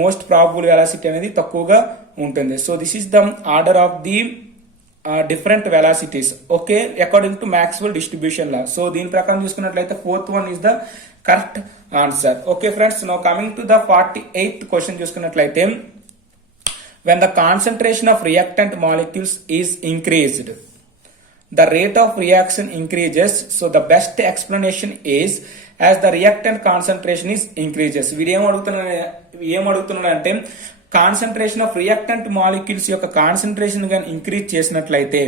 most probable velocity అనేది తక్కువగా ఉంటుంది. So this is the order of the different velocities. Okay, according to Maxwell distribution law. So దీని ప్రకారం చూసుకున్నట్లయితే 4th one is the correct answer. Okay friends, now coming to the 48th question చూసుకున్నట్లయితే when the concentration of reactant molecules is increased, the rate of reaction increases. So the best explanation is as the reactant concentration is increases. వీడు ఏం అడుగుతున్నాడు అంటే concentration of reactant molecules యొక్క concentration కానీ increase చేసినట్లయితే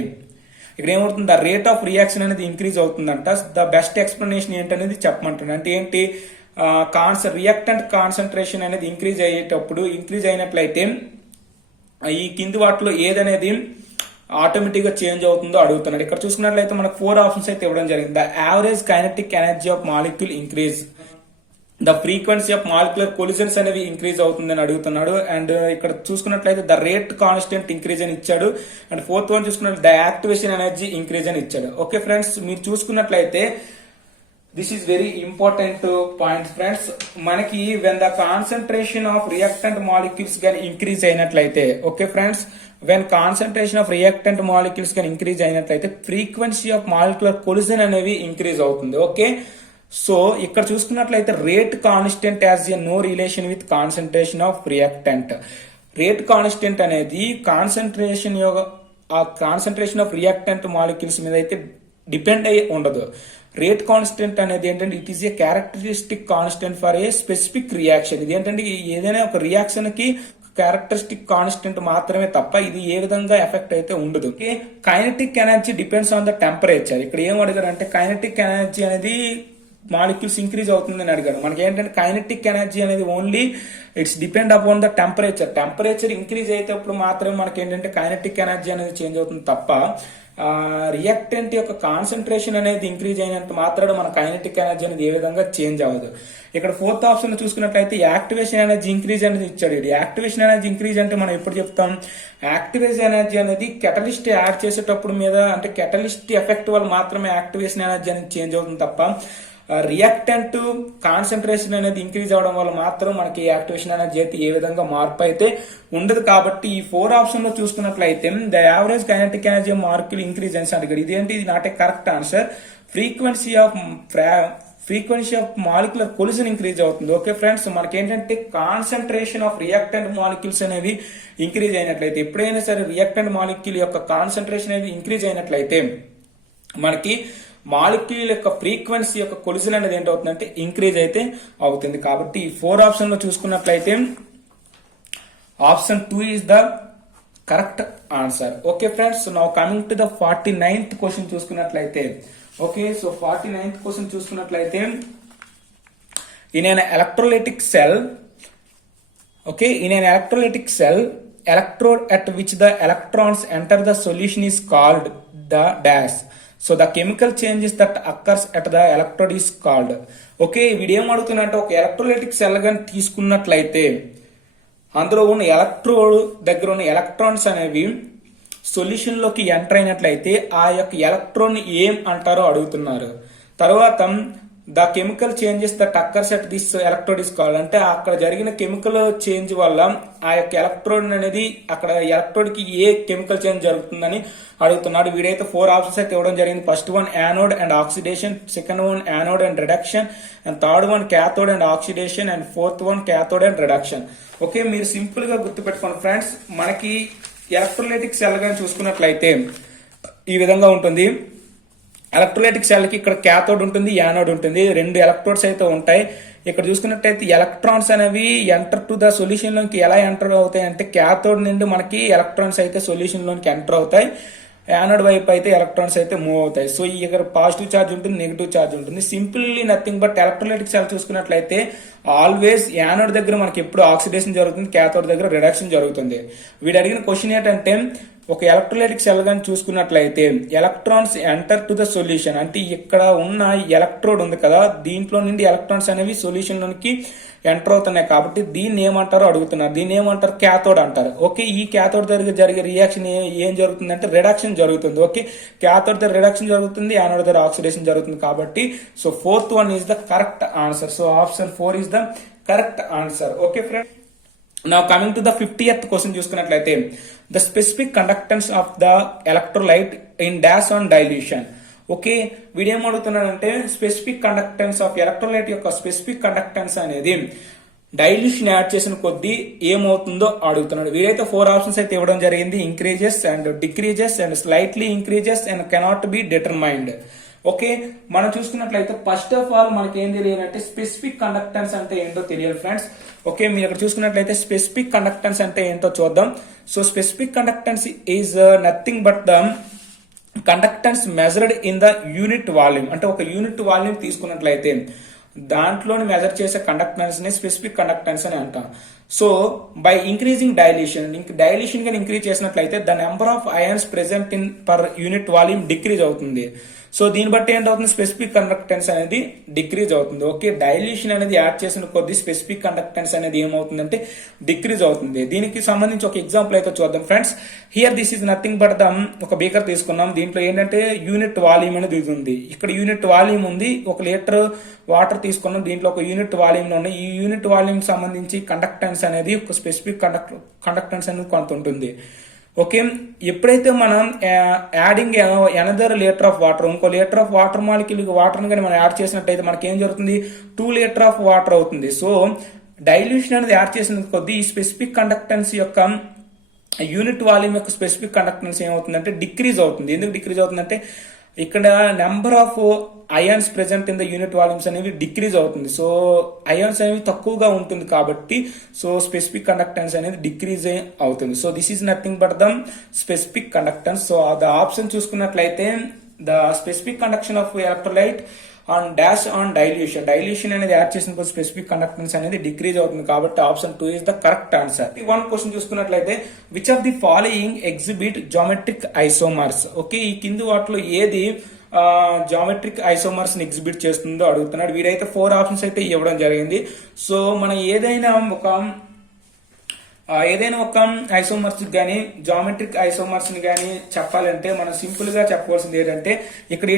ఇక్కడ ఏమవుతుంది ద రేట్ ఆఫ్ రియాక్షన్ అనేది ఇంక్రీజ్ అవుతుందంట. ద బెస్ట్ ఎక్స్ప్లెనేషన్ ఏంటనేది చెప్పమంటాడు. అంటే ఏంటి రియాక్టెంట్ కాన్సన్ట్రేషన్ అనేది ఇంక్రీజ్ అయినట్లయితే ఈ కింది వాటిలో ఏదనేది ఆటోమేటిక్ గా చేంజ్ అవుతుందో అడుగుతున్నాడు. ఇక్కడ చూసుకున్నట్లయితే మనకు 4 ఆప్షన్స్ అయితే ఇవ్వడం జరిగింది. The average kinetic energy of molecule increase, the frequency of molecular collisions అనేవి ఇంక్రీజ్ అవుతుందని అడుగుతున్నాడు. అండ్ ఇక్కడ చూసుకున్నట్లయితే ద రేట్ కాన్స్టెంట్ ఇంక్రీజ్ అని ఇచ్చాడు. అండ్ 4th వన్ చూసుకున్నట్లయితే ద యాక్టివేషన్ ఎనర్జీ ఇంక్రీజ్ అని ఇచ్చాడు. ఓకే ఫ్రెండ్స్, మీరు చూసుకున్నట్లయితే this is very important point friends. మనకి when the concentration of reactant molecules గానీ ఇంక్రీజ్ అయినట్లయితే, okay friends, when concentration of reactant molecules గానీ ఇంక్రీజ్ అయినట్లయితే ఫ్రీక్వెన్సీ ఆఫ్ మాలిక్యులర్ కొలిజన్ అనేవి ఇంక్రీజ్ అవుతుంది. ఓకే, సో ఇక్కడ చూసుకున్నట్లయితే rate constant as a no relation with concentration of reactant. Rate constant అనేది concentration of reactant molecules మీద అయితే depend అయ్యి ఉండదు. రేట్ కాన్స్టెంట్ అనేది ఏంటంటే it is A characteristic constant for a specific reaction. ఇది ఏంటంటే ఏదైనా ఒక రియాక్షన్ కి క్యారెక్టరిస్టిక్ కాన్స్టెంట్ మాత్రమే తప్ప ఇది ఏ విధంగా ఎఫెక్ట్ అయితే ఉండదు. Kinetic energy depends on the temperature. ఇక్కడ ఏం అడిగారు అంటే కైనెటిక్ ఎనర్జీ అనేది మాలిక్యూల్స్ ఇంక్రీజ్ అవుతుందని అడిగారు. మనకి ఏంటంటే కైనెటిక్ ఎనర్జీ అనేది only it's depend upon the temperature. Temperature increase అయినప్పుడు మాత్రమే మనకి ఏంటంటే కైనెటిక్ ఎనర్జీ అనేది చేంజ్ అవుతుంది తప్ప రియాక్టెంట్ యొక్క కాన్సన్ట్రేషన్ అనేది ఇంక్రీజ్ అయినంత మాత్రాన మన కైనెటిక్ ఎనర్జీ అనేది ఏ విధంగా చేంజ్ అవ్వదు. ఇక్కడ 4th ఆప్షన్ చూసుకున్నట్లయితే యాక్టివేషన్ ఎనర్జీ ఇంక్రీజ్ అనేది ఇచ్చాడు. యాక్టివేషన్ ఎనర్జీ ఇంక్రీజ్ అంటే మనం ఎప్పుడు చెప్తాం, యాక్టివేషన్ ఎనర్జీ అనేది కెటలిస్ట్ యాడ్ చేసేటప్పుడు మీద అంటే కెటలిస్ట్ ఎఫెక్ట్ వల్ల మాత్రమే యాక్టివేషన్ ఎనర్జీ అనేది చేంజ్ అవుతుంది తప్ప రియాక్టెంట్ కాన్సన్ట్రేషన్ అనేది ఇంక్రీజ్ అవడం వల్ల మాత్రం మనకి యాక్టివేషన్ ఎనర్జీ అయితే ఏ విధంగా మార్పు అయితే ఉండదు. కాబట్టి ఈ 4 ఆప్షన్ లో చూసుకున్నట్లయితే the average kinetic energy molecule increase అని అడిగాడు. ఇదేంటి, ఇది not a correct answer. Frequency of molecular collision increase అవుతుంది. ఓకే ఫ్రెండ్స్, మనకి ఏంటంటే కాన్సన్ట్రేషన్ ఆఫ్ రియాక్టెంట్ మాలిక్యూల్స్ అనేవి ఇంక్రీజ్ అయినట్లయితే ఎప్పుడైనా సరే రియాక్టెంట్ మాలిక్యూల్ యొక్క కాన్సన్ట్రేషన్ అనేది ఇంక్రీజ్ అయినట్లయితే మనకి మాలిక్యూల్ యొక్క ఫ్రీక్వెన్సీ యొక్క కొలిజన్ అనేది ఏంటవుతుందంటే ఇంక్రీజ్ అయితే అవుతుంది. కాబట్టి ఈ 4 ఆప్షన్ లో చూసుకున్నట్లయితే option 2 is the correct answer. Okay friends, now coming to the 49th question చూసుకున్నట్లయితే, ఓకే సో 49th క్వశ్చన్ చూసుకున్నట్లయితే In an electrolytic cell, okay, in an electrolytic cell, electrode at which the electrons enter the solution is called the dash. So the chemical changes that occurs at the electrode is called. Okay, వీడేం అడుగుతున్నట్టు ఒక electrolytic cell గాని తీసుకున్నట్లయితే అందులో ఉన్న electrode దగ్గర ఉన్న electrons అనేవి solution లోకి ఎంటర్ అయినట్లయితే ఆ యొక్క ఎలక్ట్రాన్ ఏం అంటారో అడుగుతున్నారు. తర్వాత the chemical changes that occurs at this electrode is called, అంటే అక్కడ జరిగిన కెమికల్ చేంజ్ వల్ల ఆ యొక్క ఎలక్ట్రోడ్ అనేది అక్కడ ఎలక్ట్రోడ్ కి ఏ కెమికల్ చేంజ్ జరుగుతుందని అడుగుతున్నాడు. వీడైతే 4 ఆప్షన్స్ అయితే ఇవ్వడం జరిగింది. First one anode and oxidation, second one anode and reduction, and third one cathode and oxidation, and fourth one cathode and reduction. Okay, మీరు సింపుల్ గా గుర్తుపెట్టుకోండి ఫ్రెండ్స్. మనకి ఎలక్ట్రోలైటిక్ సెల్ గాని చూసుకున్నట్లయితే ఈ విధంగా ఉంటుంది. ఎలక్ట్రోలైటిక్ సెల్ కి ఇక్కడ క్యాథోడ్ ఉంటుంది, యానోడ్ ఉంటుంది, 2 ఎలక్ట్రోడ్స్ అయితే ఉంటాయి. ఇక్కడ చూసుకున్నట్టయితే ఎలక్ట్రాన్స్ అనేవి ఎంటర్ టు ద సొల్యూషన్ లోకి ఎలా ఎంటర్ అవుతాయి అంటే క్యాథోడ్ నుండి మనకి ఎలక్ట్రాన్స్ అయితే సొల్యూషన్ లోకి ఎంటర్ అవుతాయి, యానోడ్ వైపు అయితే ఎలక్ట్రాన్స్ అయితే మూవ్ అవుతాయి. సో ఇక్కడ పాజిటివ్ ఛార్జ్ ఉంటుంది, నెగిటివ్ ఛార్జ్ ఉంటుంది. Simply nothing but electrolytic cell చూసుకున్నట్లయితే ఆల్వేస్ యానోడ్ దగ్గర మనకి ఎప్పుడు ఆక్సిడేషన్ జరుగుతుంది, క్యాథోడ్ దగ్గర రిడక్షన్ జరుగుతుంది. వీడు అడిగిన క్వశ్చన్ ఏంటంటే ఒక ఎలక్ట్రోలైటిక్ సెల్ గాని చూసుకున్నట్లయితే electrons enter to the solution, అంటే ఇక్కడ ఉన్న ఎలక్ట్రోడ్ ఉంది కదా, దీంట్లో నుండి ఎలక్ట్రాన్స్ అనేవి సొల్యూషన్ లోకి ఎంటర్ అవుతున్నాయి కాబట్టి దీన్ని ఏమంటారో అడుగుతున్నారు. దీన్ని ఏమంటారు? క్యాథోడ్ అంటారు. ఓకే, ఈ క్యాథోడ్ దగ్గర జరిగే రియాక్షన్ ఏం జరుగుతుంది అంటే రిడక్షన్ జరుగుతుంది. ఓకే, క్యాథోడ్ దగ్గర రిడక్షన్ జరుగుతుంది, యానోడ్ దగ్గర ఆక్సిడేషన్ జరుగుతుంది కాబట్టి so fourth one is the correct answer. So option 4 is the correct answer. Okay friend, now coming to the 50th question చూసుకున్నట్లయితే the specific conductance of the electrolyte in dash on dilution. Okay, వీడేం అడుగుతున్నాడంటే specific conductance of electrolyte యొక్క specific conductance అనేది dilution add చేసిన కొద్దీ ఏమవుతుందో అడుగుతున్నాడు. వీడైతే 4 options అయితే ఇవ్వడం జరిగింది. Increases and decreases and slightly increases and cannot be determined. Okay, మనం చూసుకున్నట్లయితే ఫస్ట్ ఆఫ్ ఆల్ మనకి ఏం తెలియాలంటే స్పెసిఫిక్ కండక్టెన్స్ అంటే ఏంటో తెలియాలి ఫ్రెండ్స్. ఓకే, మీరు ఇక్కడ చూసుకున్నట్లయితే స్పెసిఫిక్ కండక్టెన్స్ అంటే ఏంటో చూద్దాం. So specific conductance is nothing but the conductance measured in the unit volume. అంటే ఒక యూనిట్ వాల్యూమ్ తీసుకున్నట్లయితే దాంట్లోని మెజర్ చేసే కండక్టెన్స్ ని స్పెసిఫిక్ కండక్టెన్స్ అని అంటాం. So by increasing dilution, dilution గా ఇంక్రీజ్ చేసినట్లయితే the number of ions present in per unit volume decrease అవుతుంది. సో దీన్ని బట్టి ఏంటవుతుంది? స్పెసిఫిక్ కండక్టెన్స్ అనేది డిక్రీజ్ అవుతుంది. ఓకే, డైల్యూషన్ అనేది యాడ్ చేసిన కొద్ది స్పెసిఫిక్ కండక్టెన్స్ అనేది ఏమవుతుందంటే డిక్రీజ్ అవుతుంది. దీనికి సంబంధించి ఒక ఎగ్జాంపుల్ అయితే చూద్దాం friends. Here this is nothing but the ఒక బీకర్ తీసుకున్నాం. దీంట్లో ఏంటంటే యూనిట్ వాల్యూమ్ అనేది ఉంది. ఇక్కడ యూనిట్ వాల్యూమ్ ఉంది. 1 లీటర్ వాటర్ తీసుకున్నాం, దీంట్లో ఒక యూనిట్ వాల్యూమ్ లో ఉన్నాయి. ఈ యూనిట్ వాల్యూమ్ సంబంధించి కండక్టెన్స్ అనేది ఒక స్పెసిఫిక్ కండక్టెన్స్ అనేది కొంత ఉంటుంది. ఓకే, ఎప్పుడైతే మనం adding another litre of water, ఇంకో litre of water molecule water కానీ మనం యాడ్ చేసినట్టయితే మనకి ఏం జరుగుతుంది? 2 లీటర్ ఆఫ్ వాటర్ అవుతుంది. సో డైల్యూషన్ అనేది యాడ్ చేసిన కొద్దీ ఈ స్పెసిఫిక్ కండక్టెన్స్ యొక్క యూనిట్ వాల్యూమ్ యొక్క స్పెసిఫిక్ కండక్టెన్స్ ఏమవుతుందంటే డిక్రీజ్ అవుతుంది. ఎందుకు డిక్రీజ్ అవుతుందంటే ఇక్కడ number of ions present in the unit volumes అనేవి డిక్రీజ్ అవుతుంది. సో అయాన్స్ అనేవి తక్కువగా ఉంటుంది కాబట్టి సో స్పెసిఫిక్ కండక్టెన్స్ అనేది డిక్రీజ్ అవుతుంది. So this is nothing but the specific conductance. So the option చూసుకున్నట్లయితే the specific conduction of electrolyte on dash on dilution, dilution అనేది యాడ్ చేసిన స్పెసిఫిక్ కండక్టెన్స్ అనేది డిక్రీజ్ అవుతుంది కాబట్టి option 2 is the correct answer. 1 question చూసుకున్నట్లయితే which of the following exhibit geometric isomers. Okay, ఈ కింది వాటిలో ఏది జామెట్రిక్ ఐసోమర్స్ ని ఎగ్జిబిట్ చేస్తుందో అడుగుతున్నాడు. వీడైతే 4 ఆప్షన్స్ అయితే ఇవ్వడం జరిగింది. సో మనం ఏదైనా ఒక ఐసోమర్స్ గానీ జామెట్రిక్ ఐసోమర్స్ ని గానీ చెప్పాలంటే మనం సింపుల్ గా చెప్పవలసింది ఏంటంటే ఇక్కడ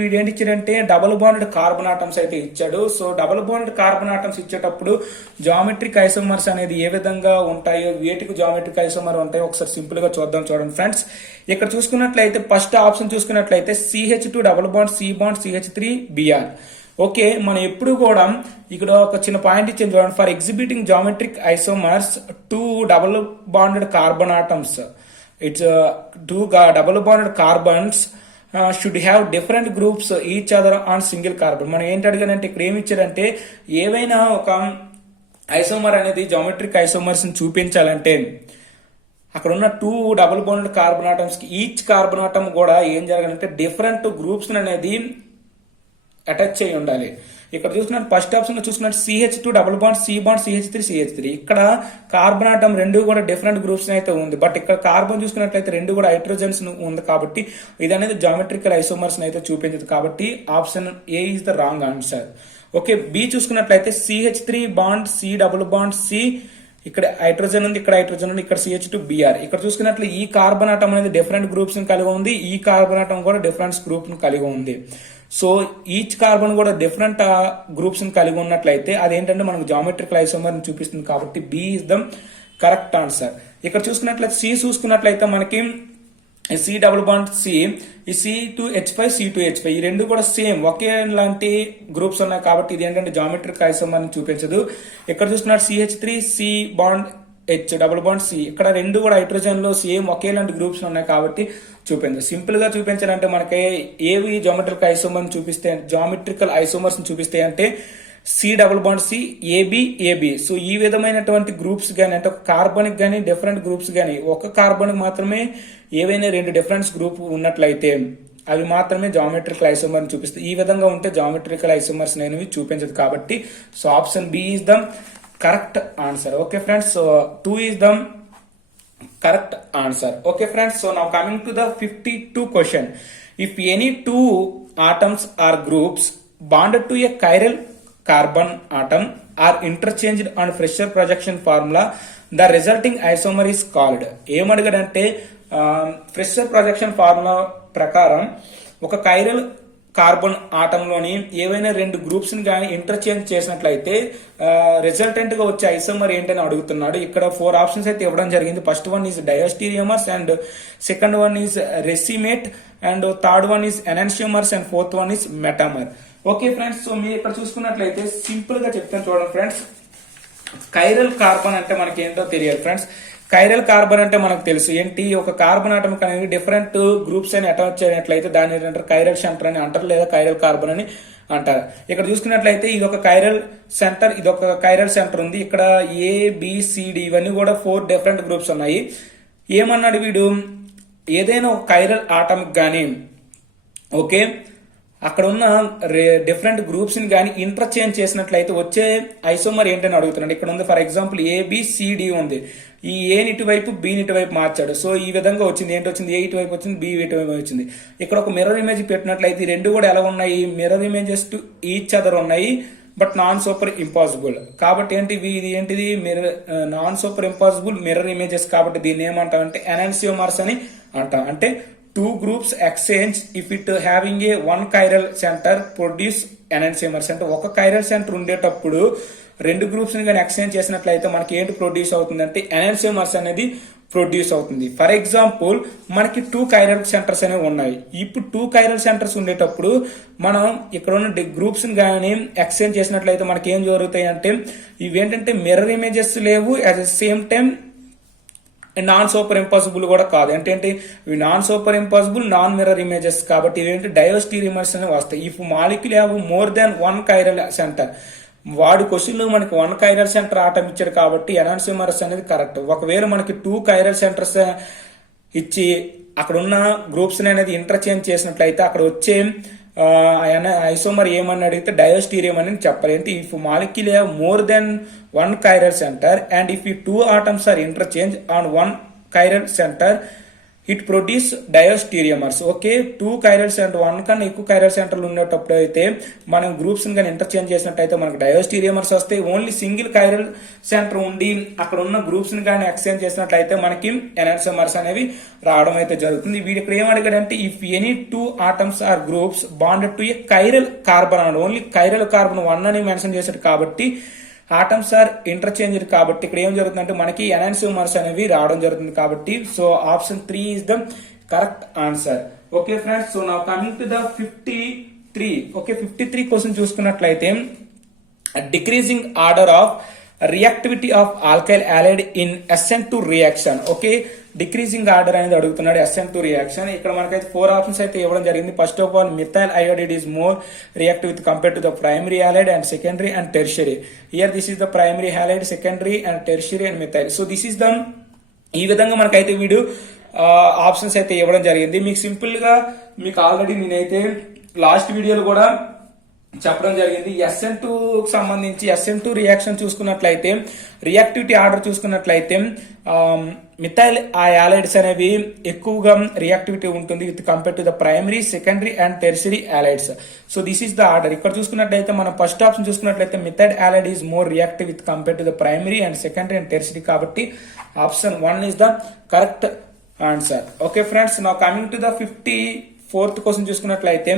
వీడేంటి ఇచ్చాడంటే డబుల్ బాండెడ్ కార్బన్ ఆటమ్స్ అయితే ఇచ్చాడు. So double bonded carbon atoms ఇచ్చేటప్పుడు జామెట్రిక్ ఐసోమర్స్ అనేది ఏ విధంగా ఉంటాయో, వేటికి జామెట్రిక్ ఐసోమర్ ఉంటాయో ఒకసారి సింపుల్ గా చూడండి ఫ్రెండ్స్. ఇక్కడ చూసుకున్నట్లయితే ఫస్ట్ ఆప్షన్ చూసుకున్నట్లయితే CH2 double bond C bond CH3 Br. Okay, మనం ఎప్పుడు కూడా ఇక్కడ ఒక చిన్న పాయింట్ ఇచ్చింది చూడండి. For exhibiting geometric isomers 2 double bonded carbon atoms, it's 2 double bonded carbons should have different groups each other on single carbon. మనం ఏంటి అడిగానంటే ఇక్కడ ఏమి ఇచ్చారంటే ఏవైనా ఒక ఐసోమర్ అనేది జామెట్రిక్ ఐసోమర్స్ ని చూపించాలంటే అక్కడ ఉన్న 2 డబుల్ బాండెడ్ కార్బన్ ఆటమ్స్ కి ఈచ్ కార్బన్ ఆటమ్ కూడా ఏం జరగాలంటే డిఫరెంట్ గ్రూప్స్ అనేది అటాచ్ చేయి ఉండాలి. ఇక్కడ చూసుకున్నట్టు ఫస్ట్ ఆప్షన్ లో చూసుకున్నట్టు CH2 double bond C bond CH3 ఇక్కడ కార్బన్ ఆటం రెండు కూడా డిఫరెంట్ గ్రూప్స్ అయితే ఉంది. బట్ ఇక్కడ కార్బన్ చూసుకున్నట్లయితే రెండు కూడా హైడ్రోజన్స్ ఉంది కాబట్టి ఇది అనేది జామెట్రికల్ ఐసోమర్స్ అయితే చూపించదు కాబట్టి option A is the wrong answer. Okay, B చూసుకున్నట్లయితే CH3 bond C double bond C ఇక్కడ హైడ్రోజన్ ఉంది, ఇక్కడ హైడ్రోజన్ ఉంది, ఇక్కడ CH2Br. ఇక్కడ చూసుకున్నట్లు ఈ కార్బన్ ఆటం అనేది డిఫరెంట్ గ్రూప్స్ కలిగి ఉంది, ఈ కార్బన్ ఆటం కూడా డిఫరెంట్ గ్రూప్ కలిగి ఉంది. సో ఈచ్ కార్బన్ కూడా డిఫరెంట్ గ్రూప్స్ కలిగి ఉన్నట్లయితే అదేంటంటే మనకు జామెట్రికల్ ఐసోమర్ చూపిస్తుంది కాబట్టి B is the correct answer. ఇక్కడ చూసుకున్నట్లయితే సి చూసుకున్నట్లయితే మనకి C డబుల్ బాండ్ C, ఈ C2H5 C2H5 ఈ రెండు కూడా సేమ్ ఒకే లాంటి గ్రూప్స్ ఉన్నాయి కాబట్టి ఇది ఏంటంటే జామెట్రిక్ ఐసోమర్ చూపించదు. ఇక్కడ చూసుకున్నట్టు CH3 C bond H double bond C ఇక్కడ రెండు కూడా హైడ్రోజన్ లో సేమ్ ఒకేలాంటి గ్రూప్స్ ఉన్నాయి కాబట్టి చూపించదు. సింపుల్ గా చూపించాలంటే మనకి ఏవి జామెట్రికల్ ఐసోమర్ చూపిస్తే జామెట్రికల్ ఐసోమర్స్ చూపిస్తాయి అంటే C double bond C AB. So ఈ విధమైనటువంటి గ్రూప్స్ గానీ అంటే ఒక కార్బనిక్ గానీ డిఫరెంట్ గ్రూప్స్ గానీ ఒక కార్బనిక్ మాత్రమే ఏవైనా రెండు డిఫరెన్స్ గ్రూప్ ఉన్నట్లయితే అవి మాత్రమే జామెట్రికల్ ఐసోమర్ చూపిస్తాయి. ఈ విధంగా ఉంటే జామెట్రికల్ ఐసోమర్స్ అనేవి చూపించదు కాబట్టి so option B is the correct answer. Okay friends, so 2 is the correct answer. Okay friends, so now coming to the 52 question. If any two atoms or groups bonded to a chiral carbon atom are interchanged on Fischer projection formula, the resulting isomer is called. ఏమడిగాడంటే Fischer projection formula ప్రకారం ఒక chiral carbon ఆటంలోని ఏవైనా రెండు groups ని కానీ interchange చేసినట్లయితే resultant గా వచ్చే ఐసోమర్ ఏంటని అడుగుతున్నాడు. ఇక్కడ 4 ఆప్షన్స్ అయితే ఇవ్వడం జరిగింది. First one is diastereomers and second one is racemate and third one is enantiomers and fourth one is metamer. Okay friends, so మీరు ఇక్కడ చూసుకున్నట్లయితే సింపుల్ గా చెప్తాను చూడండి ఫ్రెండ్స్. కైరల్ కార్బన్ అంటే మనకి ఏంటో తెలియదు ఫ్రెండ్స్. కైరల్ కార్బన్ అంటే మనకు తెలుసు ఏంటి, ఒక కార్బన్ ఆటమ్ అనేది డిఫరెంట్ గ్రూప్స్ అని అటాచ్ చేయనట్లయితే దాన్ని ఏంటంటారు కైరల్ సెంటర్ అని అంటారు లేదా కైరల్ కార్బన్ అని అంటారు. ఇక్కడ చూసుకున్నట్లయితే ఇది ఒక కైరల్ సెంటర్, ఇది ఒక కైరల్ సెంటర్ ఉంది. ఇక్కడ ABCD ఇవన్నీ కూడా 4 డిఫరెంట్ గ్రూప్స్ ఉన్నాయి. ఏమన్నాడు వీడు, ఏదైనా ఒక కైరల్ ఆటమిక్ గానీ ఓకే అక్కడ ఉన్న డిఫరెంట్ గ్రూప్స్ ని కానీ ఇంటర్చేంజ్ చేసినట్లయితే వచ్చే ఐసోమర్ ఏంటని అడుగుతున్నాడు. ఇక్కడ ఉంది ఫర్ ఎగ్జాంపుల్ ABCD ఉంది, ఈ A ఇటువైపు B ఇటువైపు మార్చాడు. సో ఈ విధంగా వచ్చింది, ఏంటి వచ్చింది, A ఇటువైపు వచ్చింది, B ఇటువైపు వచ్చింది. ఇక్కడ ఒక మిర్రర్ ఇమేజ్ పెట్టినట్లయితే ఈ రెండు కూడా ఎలా ఉన్నాయి, mirror images to each other ఉన్నాయి బట్ నాన్ సూపర్ ఇంపాసిబుల్. కాబట్టి ఇది ఏంటిది non super impossible mirror images కాబట్టి దీన్ని ఏమంటామంటే ఎనాన్షియోమర్స్ అని అంటాం. అంటే two groups exchange if it having a one chiral center produce enantiomers. అంటే ఒక కైరల్ సెంటర్ ఉండేటప్పుడు రెండు గ్రూప్స్ ని కానీ ఎక్స్చేంజ్ చేసినట్లయితే మనకి ఏంటి ప్రొడ్యూస్ అవుతుంది అంటే ఎనాన్షియోమర్స్ అనేది ప్రొడ్యూస్ అవుతుంది. ఫర్ ఎగ్జాంపుల్ మనకి 2 కైరల్ సెంటర్స్ అనేవి ఉన్నాయి. ఇప్పుడు 2 కైరల్ సెంటర్స్ ఉండేటప్పుడు మనం ఇక్కడ ఉన్న గ్రూప్స్ ని కానీ ఎక్స్చేంజ్ చేసినట్లయితే మనకి ఏం జరుగుతాయి అంటే ఇవేంటంటే మిర్రర్ ఇమేజెస్ లేవు, at the same time non super impossible కూడా కాదు. అంటే ఇవి non super impossible non mirror images కాబట్టి ఇవేంటి డయోస్టీరియోమర్స్ అనేవి వస్తాయి. If molecule have more than 1 chiral centre, వాడి క్వశ్చన్ లో మనకి 1 కైరల్ సెంటర్ ఆటం ఇచ్చాడు కాబట్టి ఎనాన్షియోమర్స్ అనేది కరెక్ట్. ఒకవేళ మనకి 2 కైరల్ సెంటర్స్ ఇచ్చి అక్కడ ఉన్న గ్రూప్స్ అనేది ఇంటర్చేంజ్ చేసినట్లయితే అక్కడ వచ్చే ఐసోమర్ ఏమని అడిగితే డయోస్టీరియం అని చెప్పాలి. అంటే if molecule have more than 1 chiral center and if 2 atoms are interchanged on 1 chiral center it produce diastereomers. Okay, 2 chiral center 1 కన్నా ఎక్కువ chiral సెంటర్లు ఉన్నప్పుడు అయితే మనం గ్రూప్స్ కానీ ఇంటర్చేంజ్ చేసినట్టయితే మనకు డయోస్టీరియోమర్స్ వస్తాయి. ఓన్లీ సింగిల్ chiral సెంటర్ ఉండి అక్కడ ఉన్న గ్రూప్స్ కానీ ఎక్స్చేంజ్ చేసినట్లయితే మనకి ఎనాన్షియోమర్స్ అనేవి రావడం అయితే జరుగుతుంది. వీడు ఇక్కడ ఏం అడిగాడంటే if any 2 atoms or groups bonded to a chiral carbon అన్నాడు. ఓన్లీ కైరల్ కార్బన్ 1 అని మెన్షన్ చేశాడు కాబట్టి ఆటమ్స్ ఆర్ ఇంటర్చేంజ్ కాబట్టి ఇక్కడ ఏం జరుగుతుందంటే మనకి ఎనాన్షియోమర్స్ అనేవి రావడం జరుగుతుంది కాబట్టి so option 3 is the correct answer. Okay friends, so now coming to the 53. Okay, 53 question చూసుకున్నట్లయితే decreasing order of reactivity of alkyl halide in SN2 reaction. Okay, decreasing order అనేది అడుగుతున్నాడు SN2 రియాక్షన్. ఇక్కడ మనకైతే 4 options అయితే ఇవ్వడం జరిగింది. First of all methyl iodide is more reactive with compare to the primary halide and secondary and tertiary. Here this is the primary halide, secondary and tertiary and methyl. So this is the ఈ విధంగా మనకైతే వీడు options అయితే ఇవ్వడం జరిగింది. మీకు simple గా మీకు ఆల్రెడీ నేనైతే లాస్ట్ వీడియోలో కూడా చెప్పడం జరిగింది. SN2 కి సంబంధించి SN2 రియాక్షన్ చూసుకున్నట్లయితే రియాక్టివిటీ ఆర్డర్ చూసుకున్నట్లయితే మిథైల్ ఆ యాలైడ్స్ అనేవి ఎక్కువగా రియాక్టివిటీ ఉంటుంది with compare to the primary, secondary and tertiary halides. So this is the order. ఇక్కడ చూసుకున్నట్లయితే మనం ఫస్ట్ ఆప్షన్ చూసుకున్నట్లయితే methyl halide is more reactive with compare to the primary and secondary and tertiary, కాబట్టి option 1 is the correct answer. Okay friends, now coming to the 54th question చూసుకున్నట్లయితే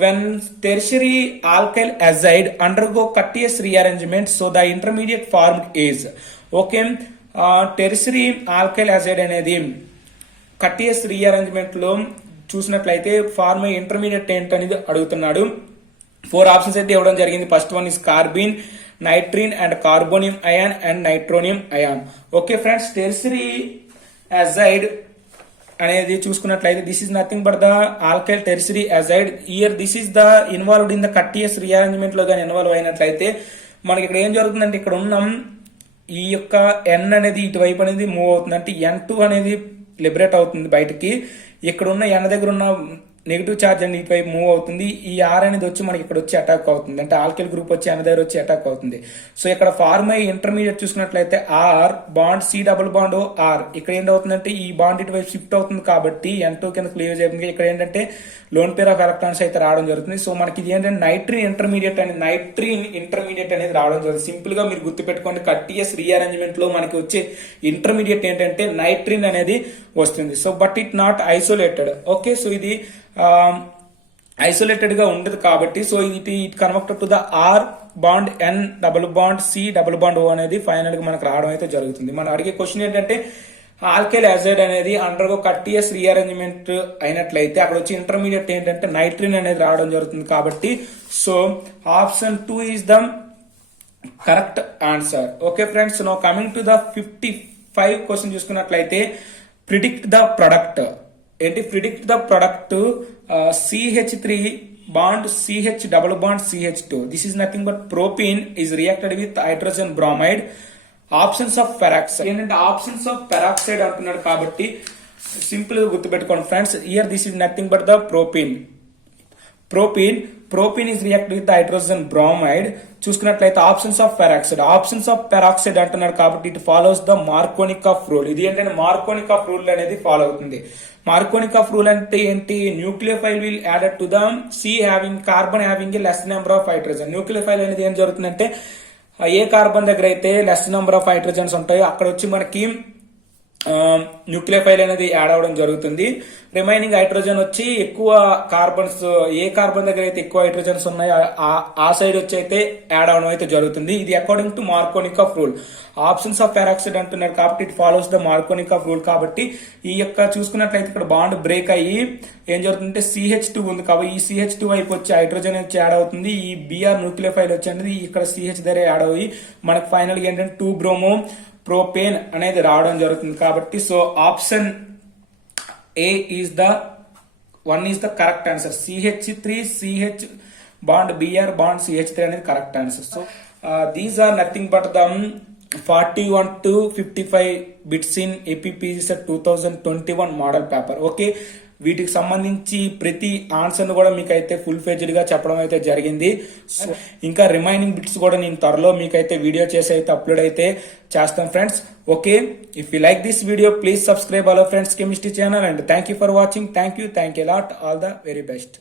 when tertiary alkyl azide undergo Curtius rearrangement, so the intermediate formed is. Okay, tertiary alkyl acid అనేది కటియస్ rearrangement లో చూసినట్లయితే form అయ్యే intermediate ఏంటనేది అడుగుతున్నాడు. 4 options అయితే ఇవ్వడం జరిగింది. First one is carbene, nitrene and carbonium ion and nitronium ion. Okay friends, tertiary azide అనేది చూసుకున్నట్లయితే this is nothing but the alkyl tertiary azide. Here this is the involved in the Curtius rearrangement లో కానీ involve అయినట్లయితే మనకి ఇక్కడ ఏం జరుగుతుందంటే ఇక్కడ ఉన్న ఈ యొక్క N అనేది ఇటువైపు అనేది మూవ్ అవుతుంది, అంటే N2 అనేది లిబరేట్ అవుతుంది బయటికి. ఇక్కడ ఉన్న N దగ్గర ఉన్న నెగిటివ్ ఛార్జ్ అనేది ఇటువైపు మూవ్ అవుతుంది. ఈ R అనేది వచ్చి మనకి ఇక్కడ వచ్చి అటాక్ అవుతుంది, అంటే ఆల్కైల్ గ్రూప్ వచ్చి N దగ్గర వచ్చి అటాక్ అవుతుంది. సో ఇక్కడ ఫార్మ్ అయ్యి ఇంటర్మీడియట్ చూసుకున్నట్లయితే R bond C double bond R, ఇక్కడ ఏంటవుతుందంటే ఈ బాండ్ ఇటువైపు షిఫ్ట్ అవుతుంది కాబట్టి N2 కింద క్లియర్ అవుతుంది. ఇక్కడ ఏంటంటే లోన్ పేర్ ఆఫ్ ఎలక్ట్రాన్స్ అయితే రావడం జరుగుతుంది. సో మనకి ఇది ఏంటంటే నైట్రిన్ ఇంటర్మీడియట్ అనేది రావడం జరుగుతుంది. సింపుల్ గా మీరు గుర్తుపెట్టుకోండి, కటియస్ రీఅరేంజ్మెంట్ లో మనకి వచ్చే ఇంటర్మీడియట్ ఏంటంటే నైట్రిన్ అనేది వస్తుంది. So but it not isolated. Okay, so ఇది ఐసోలేటెడ్ గా ఉండదు కాబట్టి so it converted to the R bond N double bond C double bond O అనేది ఫైనల్ గా మనకు రావడం అయితే జరుగుతుంది. మనం అడిగే క్వశ్చన్ ఏంటంటే ఆల్కైల్ యాసిడ్ అనేది అండర్గో కటియస్ రీఅరేంజ్మెంట్ అయినట్లయితే అక్కడ వచ్చి ఇంటర్మీడియట్ ఏంటంటే నైట్రిన్ అనేది రావడం జరుగుతుంది. కాబట్టి so option 2 is the correct answer. Okay friends, now coming to the 55 question చూసుకున్నట్లయితే ప్రిడిక్ట్ ద ప్రొడక్ట్. ఏంటి predict the product CH3 bond CH double bond CH2. This is nothing but propene is reacted with hydrogen bromide. Options of peroxide ఏంటంటే options of peroxide అంటున్నాడు కాబట్టి simple గా గుర్తుపెట్టుకోండి friends. Year this is nothing but the propene is react with hydrogen bromide. చూసుకున్నట్లయితే options of peroxide అంటున్నాడు కాబట్టి it follows the Markovnikov rule. ఇది ఏంటంటే మార్కోనికాఫ్ రూల్ అనేది ఫాలో అవుతుంది. మార్కోనికాఫ్ రూల్ అంటే ఏంటి? Nucleophile will added to the carbon having less number of hydrogen. Nucleophile అనేది ఏం జరుగుతుందంటే ఏ కార్బన్ దగ్గర అయితే లెస్ నెంబర్ ఆఫ్ హైడ్రోజన్స్ ఉంటాయో అక్కడ వచ్చి మనకి న్యూక్లియోఫైల్ అనేది యాడ్ అవడం జరుగుతుంది. రిమైనింగ్ హైడ్రోజన్ వచ్చి ఎక్కువ కార్బన్స్, ఏ కార్బన్ దగ్గర అయితే ఎక్కువ హైడ్రోజన్స్ ఉన్నాయో ఆ సైడ్ వచ్చి అయితే యాడ్ అవడం అయితే జరుగుతుంది. ఇది according to Markovnikov rule. Options of peroxide అంటున్నారు కాబట్టి it follows the Markovnikov rule. కాబట్టి ఈ యొక్క చూసుకున్నట్లయితే ఇక్కడ బాండ్ బ్రేక్ అయ్యి ఏం జరుగుతుందంటే CH2 ఉంది కాబట్టి ఈ CH2 వైపు వచ్చి హైడ్రోజన్ వచ్చి యాడ్ అవుతుంది. ఈ Br న్యూక్లియోఫైల్ వచ్చి అనేది ఇక్కడ CH దగ్గర యాడ్ అయ్యి మనకు ఫైనల్ గా ఏంటంటే 2 బ్రోమో ప్రోపేన్ అనేది రావడం జరుగుతుంది. కాబట్టి so option A is the 1 is the correct answer. CH3 CH bond Br bond CH3 అనేది correct answer. So these are nothing but the 41 to 55 bits in APPGSET 2021 model paper. Okay, వీటికి సంబంధించి ప్రతి answer కూడా మీకు అయితే full phased గా చెప్పడం అయితే జరిగింది. ఇంకా రిమైనింగ్ బిట్స్ కూడా నేను త్వరలో మీకైతే వీడియో చేసి అయితే అప్లోడ్ అయితే చేస్తాం friends. Okay, if you like this video please subscribe our friends chemistry channel and thank you for watching. Thank you lot. All the very best.